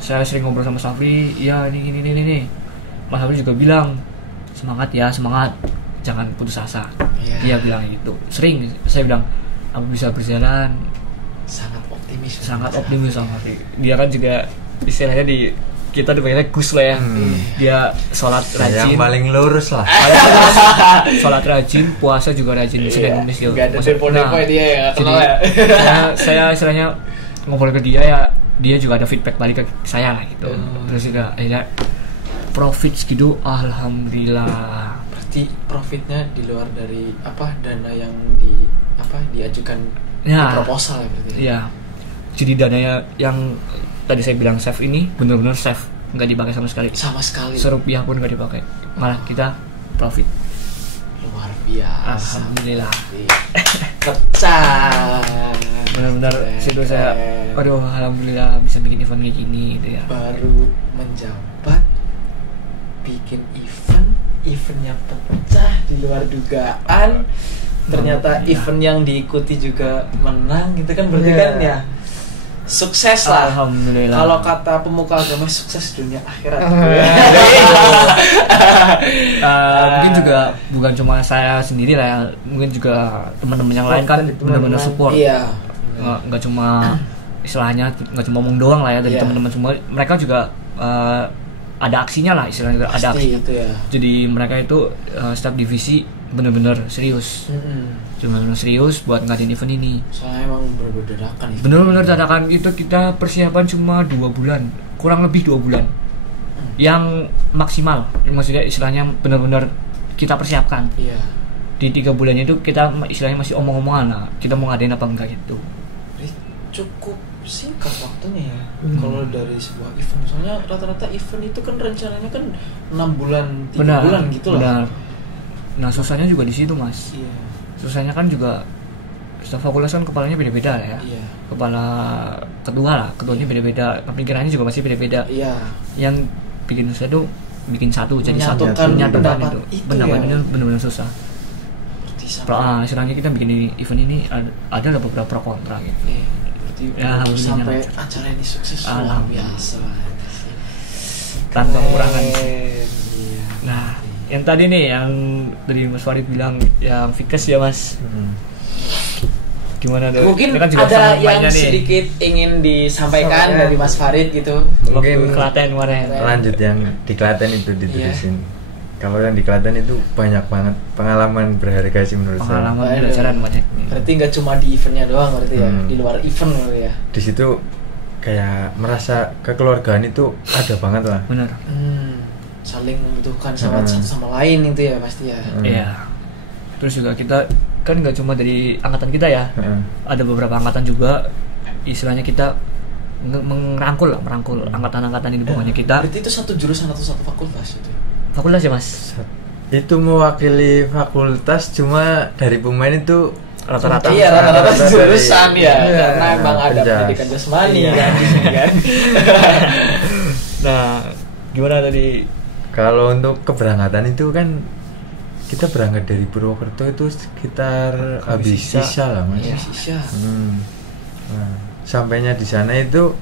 saya sering ngobrol sama Safri, iya ini. Mas Safri juga bilang semangat, jangan putus asa. Dia bilang gitu. Sering saya bilang aku bisa berjalan. Sangat optimis sama Safri. Dia kan juga istilahnya kita dipanggilnya Gus lah ya. Dia sholat rajin. Yang paling lurus lah. Sholat rajin, puasa juga rajin. Senin Kamis gitu. Gak ada depo-depo dia ya, kenal ya. Saya istilahnya ngobrol ke dia juga ada feedback balik ke saya lah gitu. Terus juga akhirnya profit segitu, alhamdulillah. Berarti profitnya di luar dari dana yang diajukan di proposal ya berarti. Iya. Jadi dananya yang tadi saya bilang safe ini benar-benar safe, nggak dipakai sama sekali. Serupiah pun nggak dipakai. Malah kita profit. Luar biasa. Alhamdulillah. Pecah. Benar-benar situ saya, aduh alhamdulillah bisa bikin event kayak gini gitu ya. Baru menjabat, bikin eventnya pecah di luar dugaan. Ternyata event yang diikuti juga menang gitu kan, berarti kan ya sukses lah. Alhamdulillah. Kalau kata pemuka agama, sukses dunia akhirat. Mungkin juga bukan cuma saya sendiri lah ya, mungkin juga teman-teman yang lain kan benar-benar support. Iya. Nggak cuma istilahnya nggak cuma ngomong doang lah ya dari teman-teman semua, mereka juga ada aksinya lah istilahnya. Pasti, ada aksi gitu ya. Jadi mereka itu setiap divisi benar-benar serius. Benar-benar serius buat ngadain event ini. Soalnya emang benar-benar dadakan. Benar-benar dadakan itu, kita persiapan cuma 2 bulan, kurang lebih 2 bulan. Yang maksimal, maksudnya istilahnya benar-benar kita persiapkan. Iya. Di 3 bulan itu kita istilahnya masih omong-omongan lah, kita mau ngadain apa enggak gitu. Cukup singkat waktunya ya. Kalau dari sebuah event, soalnya rata-rata event itu kan rencananya kan 6 bulan, 3 bulan gitu lah. Benar. Nah susahnya juga di situ mas. Iya. Susahnya kan juga staf fakultas kan kepalanya beda-beda lah ya. Iya. Kepala ketuanya beda-beda, pemikirannya juga masih beda-beda. Iya. Yang bikin susah tuh bikin satu jadi satu, menyatukan itu pendapatnya benar-benar susah. Istilahnya kita bikin event ini ada beberapa pro kontra gitu. Iya. Ya, sampai acara ini sukses luar biasa tanpa kurangan. Nah, yang tadi nih yang dari Mas Farid bilang yang Fikes ya mas. Gimana dong? Mungkin kan ada yang sedikit ingin disampaikan dari Mas Farid gitu. Mungkin Klaten kemarin. Lanjut yang di Klaten itu diterusin. Kalau yang di Klaten itu banyak banget pengalaman berharga sih menurut saya. Pengalaman pelajaran banyak. Berarti nggak cuma di eventnya doang berarti ya, di luar event berarti ya. Di situ kayak merasa kekeluargaan itu ada banget lah. Benar. Saling membutuhkan satu sama lain itu ya pasti ya. Iya. Terus juga kita kan nggak cuma dari angkatan kita ya. Ada beberapa angkatan juga, istilahnya kita merangkul angkatan-angkatan ini bukannya kita. Berarti itu satu jurusan atau satu fakultas itu? Fakultas ya mas? Itu mewakili fakultas, cuma dari pemain itu rata-rata. Iya, rata-rata jurusan ya. Karena emang ada pendidikan jasmani kan di sini kan. Nah, gimana tadi? Kalau untuk keberangkatan itu kan kita berangkat dari Purwokerto itu sekitar habis sisa lah mas. Iya, sisa. Nah, sampainya di sana itu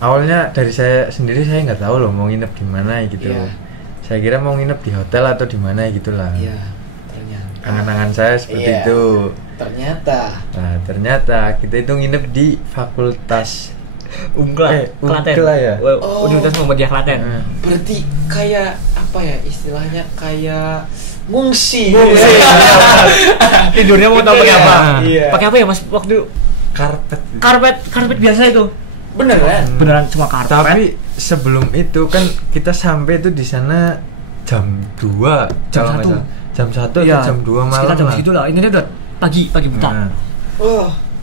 awalnya dari saya sendiri saya nggak tahu loh mau nginep di mana gitu. Iya. Saya kira mau nginep di hotel atau di mana gitulah. Iya, ternyata. Angan-angan saya seperti itu. Ternyata kita itu nginep di Fakultas Klaten. Ya. Universitas Muhammadiyah Klaten. Berarti kayak apa ya istilahnya, kayak ngungsi. Tidurnya mau tahu pakai apa? Iya. Pakai apa ya mas waktu? Karpet biasa itu. Beneran cuma karpet. Tapi sebelum itu kan kita sampai itu di sana jam 2, jam 1 ya, atau jam 2 malam. Sekitar jam segitu lah. Ini udah pagi buta.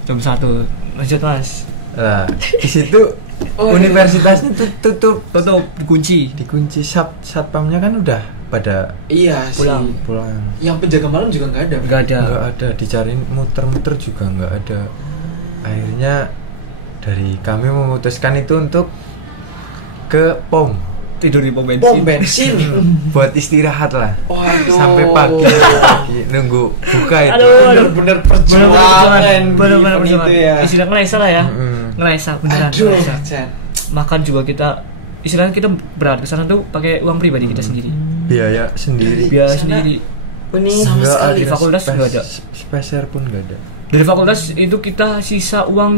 Jam 1. Lanjut mas. Nah, di situ universitasnya tutup, dikunci. Satpamnya kan udah pada pulang. Yang penjaga malam juga nggak ada. Dicariin muter-muter juga nggak ada. Akhirnya dari kami memutuskan itu untuk ke POM, tidur di pom bensin. Buat istirahat lah. Sampai pagi nunggu buka itu. Bener-bener perjuangan. Bener-bener itu ya. Istilah ngelesa lah ya. Ngelesa beneran. makan juga kita istilahnya kita berangkat ke sana tuh pakai uang pribadi kita sendiri. Biaya sendiri. Biaya Sana- sendiri. Ini Sama Nggak sekali. ada Di fakultas nggak ada. Speser pun nggak ada. Dari fakultas itu kita sisa uang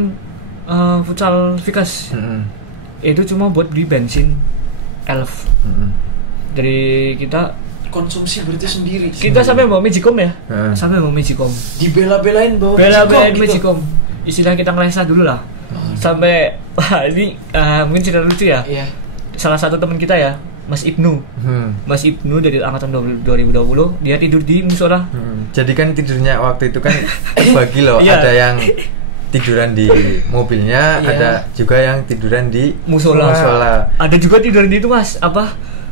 futsal Vikas. Itu cuma buat beli bensin elf. Dari kita Konsumsi berarti sendiri. sampai bawa Magicom ya. Heeh. Sampai bawa Magicom. Dibela-belain bawa Bela-belain Magicom gitu. Magicom. Istilah kita ngelesa dulu lah. Sampai wah, ini mungkin cerita lucu ya. Iya. Salah satu teman kita ya, Mas Ibnu. Mas Ibnu dari angkatan 2020, dia tidur di musola. Jadi kan tidurnya waktu itu kan bagi loh, Iya. ada yang tiduran di mobilnya, Iya. ada juga yang tiduran di Musola. Ada juga tidur di itu Mas,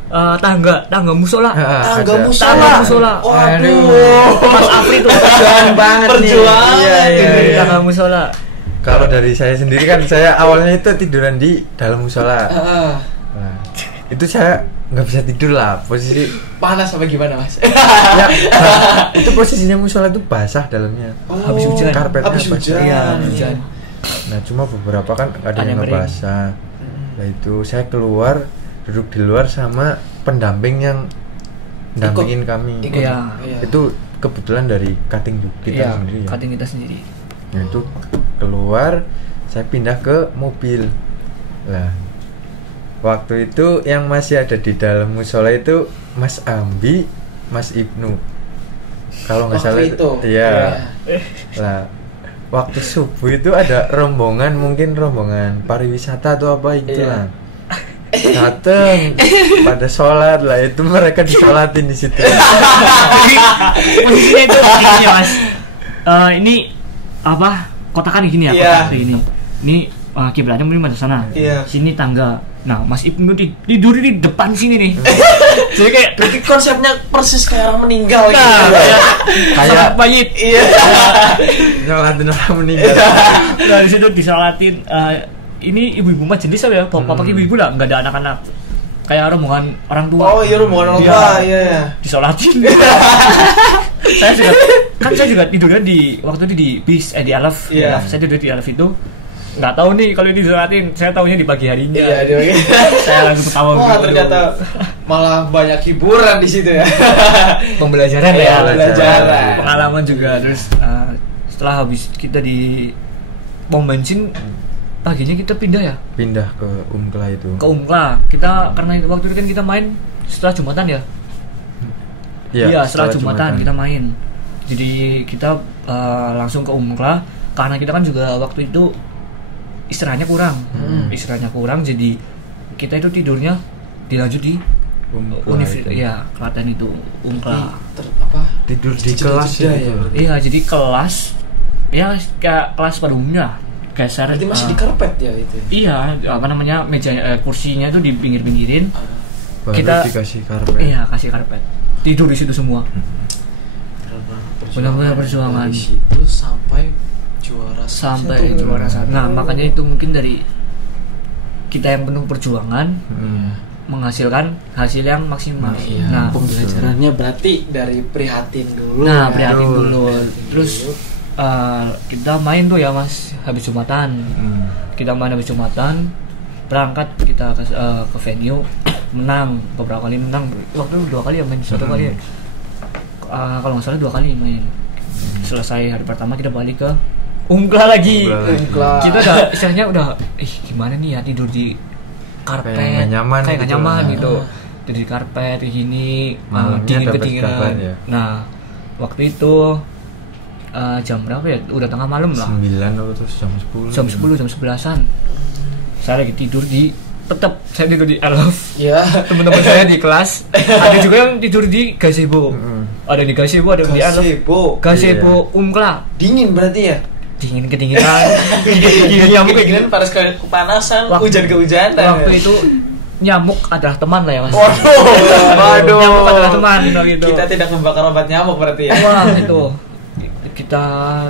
tangga musola. Tangga Ada. musola. Tangga musola. Waduh. Mas Afri tuh perjuangan banget nih. Perjuangan. Iya, iya, tidur di iya. tangga musola. Kalau dari saya sendiri kan saya awalnya itu tiduran di dalam musola. Heeh. Nah, itu saya nggak bisa tidur lah, posisi Panas apa gimana, Mas? ya, nah, itu posisinya musola itu basah dalamnya. Habis hujan. Karpetnya Habis basah. hujan. Iya, hujan. Nah, cuma beberapa kan ada Ada yang yang ngebasah. Nah, itu saya keluar, duduk di luar sama pendamping yang dampingin kami. Ikut. Iya. Itu kebetulan dari cutting kita Iya, sendiri ya. cutting kita sendiri. Nah, itu keluar, saya pindah ke mobil. Lah, waktu itu yang masih ada di dalam musola itu Mas Ambi, Mas Ibnu. Kalau nggak Waktu salah itu. iya. Lah, waktu subuh itu ada rombongan, mungkin rombongan pariwisata atau apa itu Iya. lah. Dateng pada sholat lah, itu mereka disolatin di situ. Jadi posisinya itu gini ya Mas. Ini apa? Kotakan gini ya, Iya. kotak ini. Ini kiblatnya mungkin ada sana. Iya. Sini tangga. Nah, Mas Ibnu tidur di depan sini nih. Jadi kayak Berarti konsepnya persis kayak orang meninggal gitu. Kayak- salat mayit. Iya. Nyolatin orang meninggal. Nah, di situ disolatin. Ini ibu-ibu majelis apa ya? Bapak ibu-ibu lah, nggak ada anak-anak. Kayak rombongan orang tua. Oh, iya rombongan orang Iya. tua. Iya. Disolatin. saya juga tidurnya di waktu itu di bis di Alaf. Di Iya. Alaf. Saya tidur di Alaf itu. Nggak tahu nih kalau ini disolatin. Saya tahunya di pagi harinya. Iya, dia. Saya langsung ketawa. Wah, gitu. ternyata malah banyak hiburan di situ ya. Pembelajaran Iya, ya. pembelajaran. Pengalaman juga. Terus setelah habis kita di pom bensin, paginya kita pindah ya Pindah ke Umkla itu. ke Umkla. Kita karena waktu itu kan kita main setelah Jumatan ya. Iya, setelah Jumatan kita main. Jadi kita langsung ke Umkla karena kita kan juga waktu itu istirahatnya kurang. Istirahatnya kurang, jadi kita itu tidurnya dilanjut di Umkla universitas itu. ya, Klaten itu Umkla. Tidur di Jeda-jeda kelas ya, itu. berarti. Iya, jadi kelas ya kayak kelas pada umumnya. Geser. Berarti masih di karpet ya itu. Iya, apa namanya meja kursinya itu di pinggir-pinggirin. Baru Kita- dikasih karpet. Iya, kasih karpet. Tidur di situ semua. Benar-benar perjuangan. Dari situ sampai juara Sampai satu. juara satu. Nah, makanya itu mungkin dari kita yang penuh perjuangan menghasilkan hasil yang maksimal. Iya, Nah, pembelajarannya berarti dari prihatin dulu. nah ya. prihatin Betul. dulu. Terus kita main tuh ya Mas habis Jumatan. Kita main habis Jumatan, berangkat kita ke venue, menang beberapa kali menang. Waktu itu 2 kali ya main, 1 kali. Kalau nggak salah 2 kali main. Selesai hari pertama kita balik ke Umkla lagi. Umkla. Kita udah istilahnya udah gimana nih ya tidur di karpet. Kayak nggak nyaman Kayak nggak gitu. nyaman Nah. gitu. Tidur di karpet kayak gini, Malamnya dingin dapat kedinginan. kabar ya. Nah, waktu itu jam berapa ya? Udah tengah malam lah. 9 atau terus jam 10. Jam 10, jam 11-an. Saya lagi tidur di tetap saya tidur di Alaf. Ya. Teman-teman saya di kelas ada juga yang tidur di gazebo. Ada di gazebo, ada di Alaf. Gazebo Umkla. Dingin berarti ya. Dingin kedinginan. Gigit nyamuk kayak gini. Dingin panas kepanasan, Waktu- hujan kehujanan. Waktu itu nyamuk adalah teman lah ya Mas. Waduh. Nyamuk adalah teman gitu. Kita tidak membakar obat nyamuk berarti ya. Wah itu kita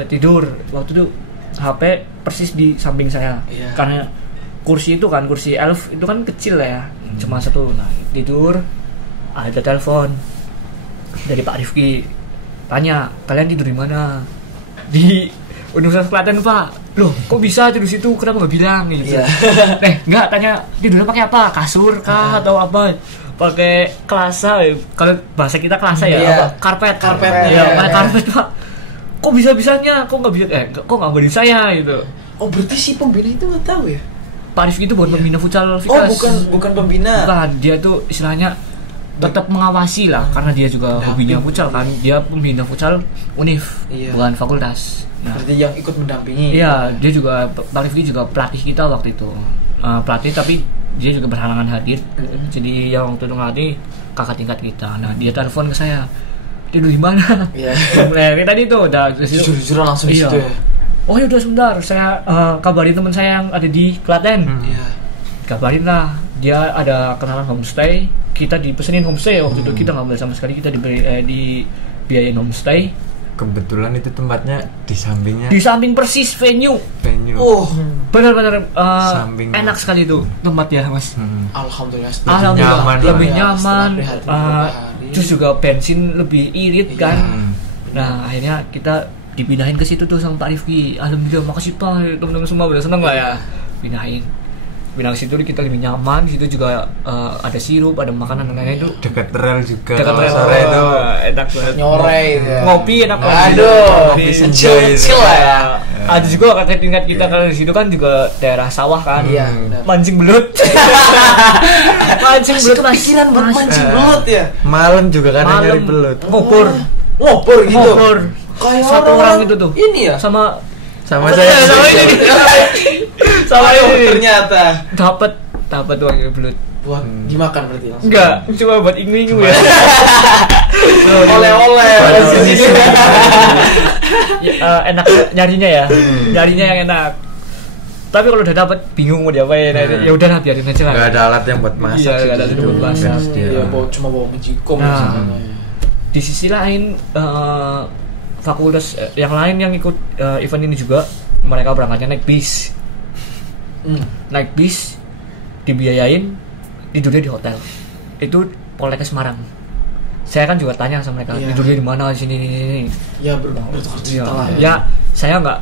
tidur waktu itu HP persis di samping saya. Iya. Karena kursi itu kan kursi elf itu kan kecil lah ya, cuma satu. Nah tidur ada telepon dari Pak Rifki, tanya kalian tidur di mana? Di Universitas Klaten Pak. Loh, kok bisa tidur situ? Kenapa nggak bilang gitu? Iya. Nggak, tanya tidurnya pakai apa? Kasur kah atau apa? Pakai kelasa. Kalau bahasa kita kelasa ya, Iya. apa? Karpet. Karpet. Iya, Iya. pakai karpet Pak. Kok bisa-bisanya? Kok nggak bisa? Kok nggak beri saya gitu? Oh, berarti si pembina itu nggak tahu ya? Pak Rifki itu bukan pembina futsal Oh, Vikas. bukan pembina. Bukan, dia tuh istilahnya tetap mengawasi lah karena dia juga Mendamping. hobinya futsal kan. Dia pembina futsal Univ, Iya. bukan fakultas. Nah, Berarti yang ikut mendampingi. iya, dia juga Pak Rifki juga pelatih kita waktu itu. Pelatih tapi dia juga berhalangan hadir. Mm-mm. Jadi yang waktu itu ngelatih kakak tingkat kita. Nah, dia telepon ke saya. Tidur di mana? Iya. Kayak tadi tuh udah ke situ. Jujur-jujuran langsung di Iya. situ ya. Oh ya udah sebentar, saya kabarin teman saya yang ada di Klaten. Iya. Kabarin lah, dia ada kenalan homestay. Kita dipesenin homestay waktu itu, kita nggak boleh sama sekali, kita dibiayain homestay Kebetulan itu tempatnya di sampingnya di samping persis venue. Oh, Benar-benar Samping. enak sekali itu tempat ya mas. alhamdulillah. Alhamdulillah nyaman lebih lah. nyaman, Setelah prihatin beberapa hari. terus juga bensin lebih irit kan. Hmm. Nah akhirnya kita dipindahin ke situ tuh sama Pak Rifki. Alhamdulillah, makasih Pak, teman-teman semua udah seneng lah ya. Pindah ke situ kita lebih nyaman. Di situ juga ada sirup, ada makanan dan lain-lain itu. Dekat rel juga. Dekat Kalau rel. sore itu Enak banget. Nyore itu ya. Ngopi enak banget. Aduh, ngopi senja chill itu. lah ya. Ada juga kakak tingkat kita kalau di situ kan juga daerah sawah kan. Iya, benar. Mancing belut. Mancing belut mas. Kepikiran buat mancing belut ya. malam juga kadang nyari belut. Ngopor. Ngopor gitu. Ngopor. Kayak Satu orang itu tuh. Ini ya. Sama Sama saya. sama ini. Sama Aduh, ini. ternyata Dapat uangnya belut. buat dimakan berarti langsung. Enggak, cuma buat ingu-ingu ya. Oleh-oleh. Enak nyarinya ya. Nyarinya yang enak. Tapi kalau udah dapat bingung mau diapain. Ya udahlah biarin aja lah. Nggak ada alat yang buat masak. Iya, nggak ada alat gitu. buat masak. Harus dia. Iya, cuma bawa mejikom Nah. misalnya. Di sisi lain fakultas yang lain yang ikut event ini juga mereka berangkatnya naik bis. Naik bis dibiayain, tidurnya di hotel. Itu Poltekkes Semarang. Saya kan juga tanya sama mereka, Iya. tidurnya di mana, di sini. Ya bertukar cerita lah. Ya, saya nggak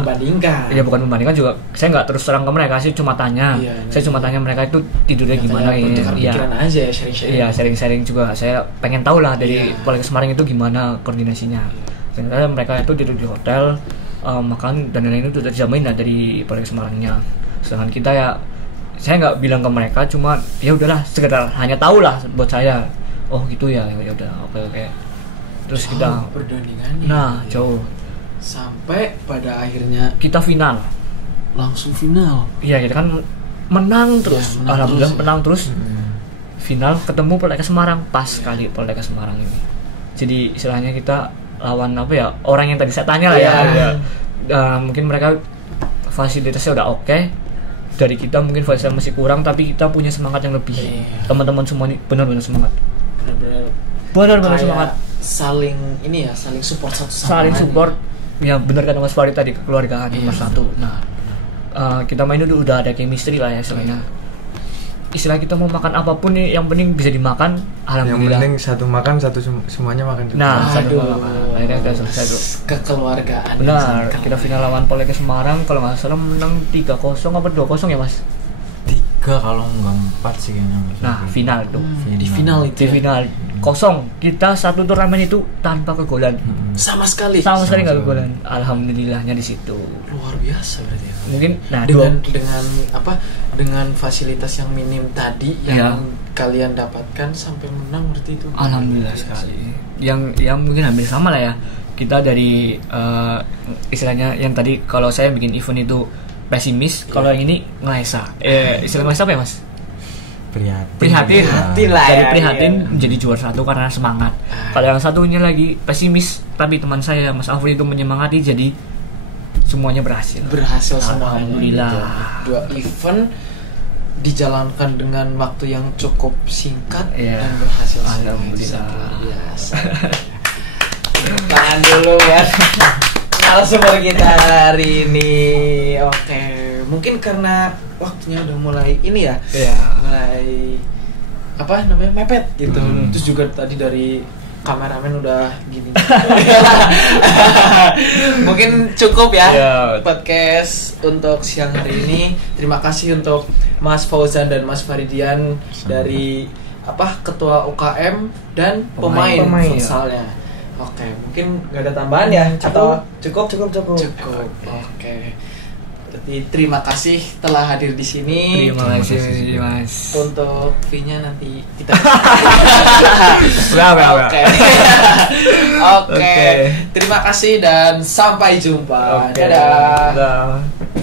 Membandingkan. ya bukan membandingkan juga, saya nggak terus terang ke mereka, saya cuma tanya. Iya, Saya cuma tanya mereka itu tidurnya gimana ya. Bertukar Iya. pikiran aja ya, sharing-sharing. Iya, sharing-sharing juga. Saya pengen tahu lah dari Iya. Poltekkes Semarang itu gimana koordinasinya. Ternyata mereka itu tidur di hotel, makan dan lain-lain itu sudah dijamin lah dari Poltekkes Semarangnya. Sedangkan kita ya, saya nggak bilang ke mereka, cuma ya udahlah sekedar hanya tahu lah buat saya. Oh gitu ya, ya udah, oke. Terus kita, perbandingannya. nah jauh, Sampai pada akhirnya kita final. langsung final. Iya, kita kan menang terus, Ya, menang alhamdulillah terus. menang terus. Final ketemu Poltekkes Semarang, pas sekali Poltekkes Semarang ini. Jadi istilahnya kita lawan apa ya, orang yang tadi saya tanya lah ya. Iya. Mungkin mereka fasilitasnya udah oke. Dari kita mungkin fasilitasnya masih kurang, tapi kita punya semangat yang lebih. Iya. Teman-teman semua ini benar-benar semangat. Benar-benar Benar-benar semangat. saling ini ya, saling support satu sama Saling lain. support. Ya benar kata Mas Farid tadi, kekeluargaan nomor Iya. satu. Nah, kita main dulu udah ada chemistry lah ya istilahnya. Istilah kita mau makan apapun nih, yang penting bisa dimakan. Yang Alhamdulillah. penting satu makan, semuanya makan juga. Nah, satu Aduh. makan. Akhirnya udah selesai tuh. Kekeluargaan. Benar, kita final lawan Poltekkes Semarang, kalau nggak salah menang 3-0 apa 2-0 ya mas? 3 kalau nggak 4 sih kayaknya. Nah, final tuh. Di final itu. Di final kosong, kita satu turnamen itu tanpa kegolan. Sama sekali. Sama sekali nggak Sama-sama. kegolan. Alhamdulillahnya di situ. Luar biasa berarti ya. Mungkin, nah dengan fasilitas yang minim tadi Iya. yang kalian dapatkan sampai menang berarti itu. Alhamdulillah Luar biasa. sekali. Yang mungkin hampir sama lah ya. Kita dari istilahnya yang tadi kalau saya bikin event itu pesimis, kalau yang ini ngelesa. Istilah ngelesa apa ya mas? Prihatin. Prihatin lah Dari ya, prihatin iya. menjadi juara satu karena semangat. Kalau yang satunya lagi pesimis, tapi teman saya Mas Afri itu menyemangati, jadi semuanya berhasil. Berhasil semuanya. Alhamdulillah. Gitu. 2 event dijalankan dengan waktu yang cukup singkat Iya. dan berhasil. Alhamdulillah. Luar biasa. Tangan dulu ya. Narasumber kita hari ini. Oke, mungkin karena waktunya udah mulai ini ya. Iya. Mulai apa namanya mepet gitu. Terus juga tadi dari kameramen udah gini. Mungkin cukup ya Ya. podcast untuk siang hari ini. Terima kasih untuk Mas Fauzan dan Mas Faridian dari ketua UKM dan pemain Pemain. futsalnya. Oke, mungkin nggak ada tambahan ya? Atau cukup? Cukup. Cukup. Oke. Berarti terima kasih telah hadir di sini. Terima kasih Mas. Untuk fee-nya nanti kita. Berapa? Oke. Oke. Terima kasih dan sampai jumpa. Oke. Dadah. Dadah.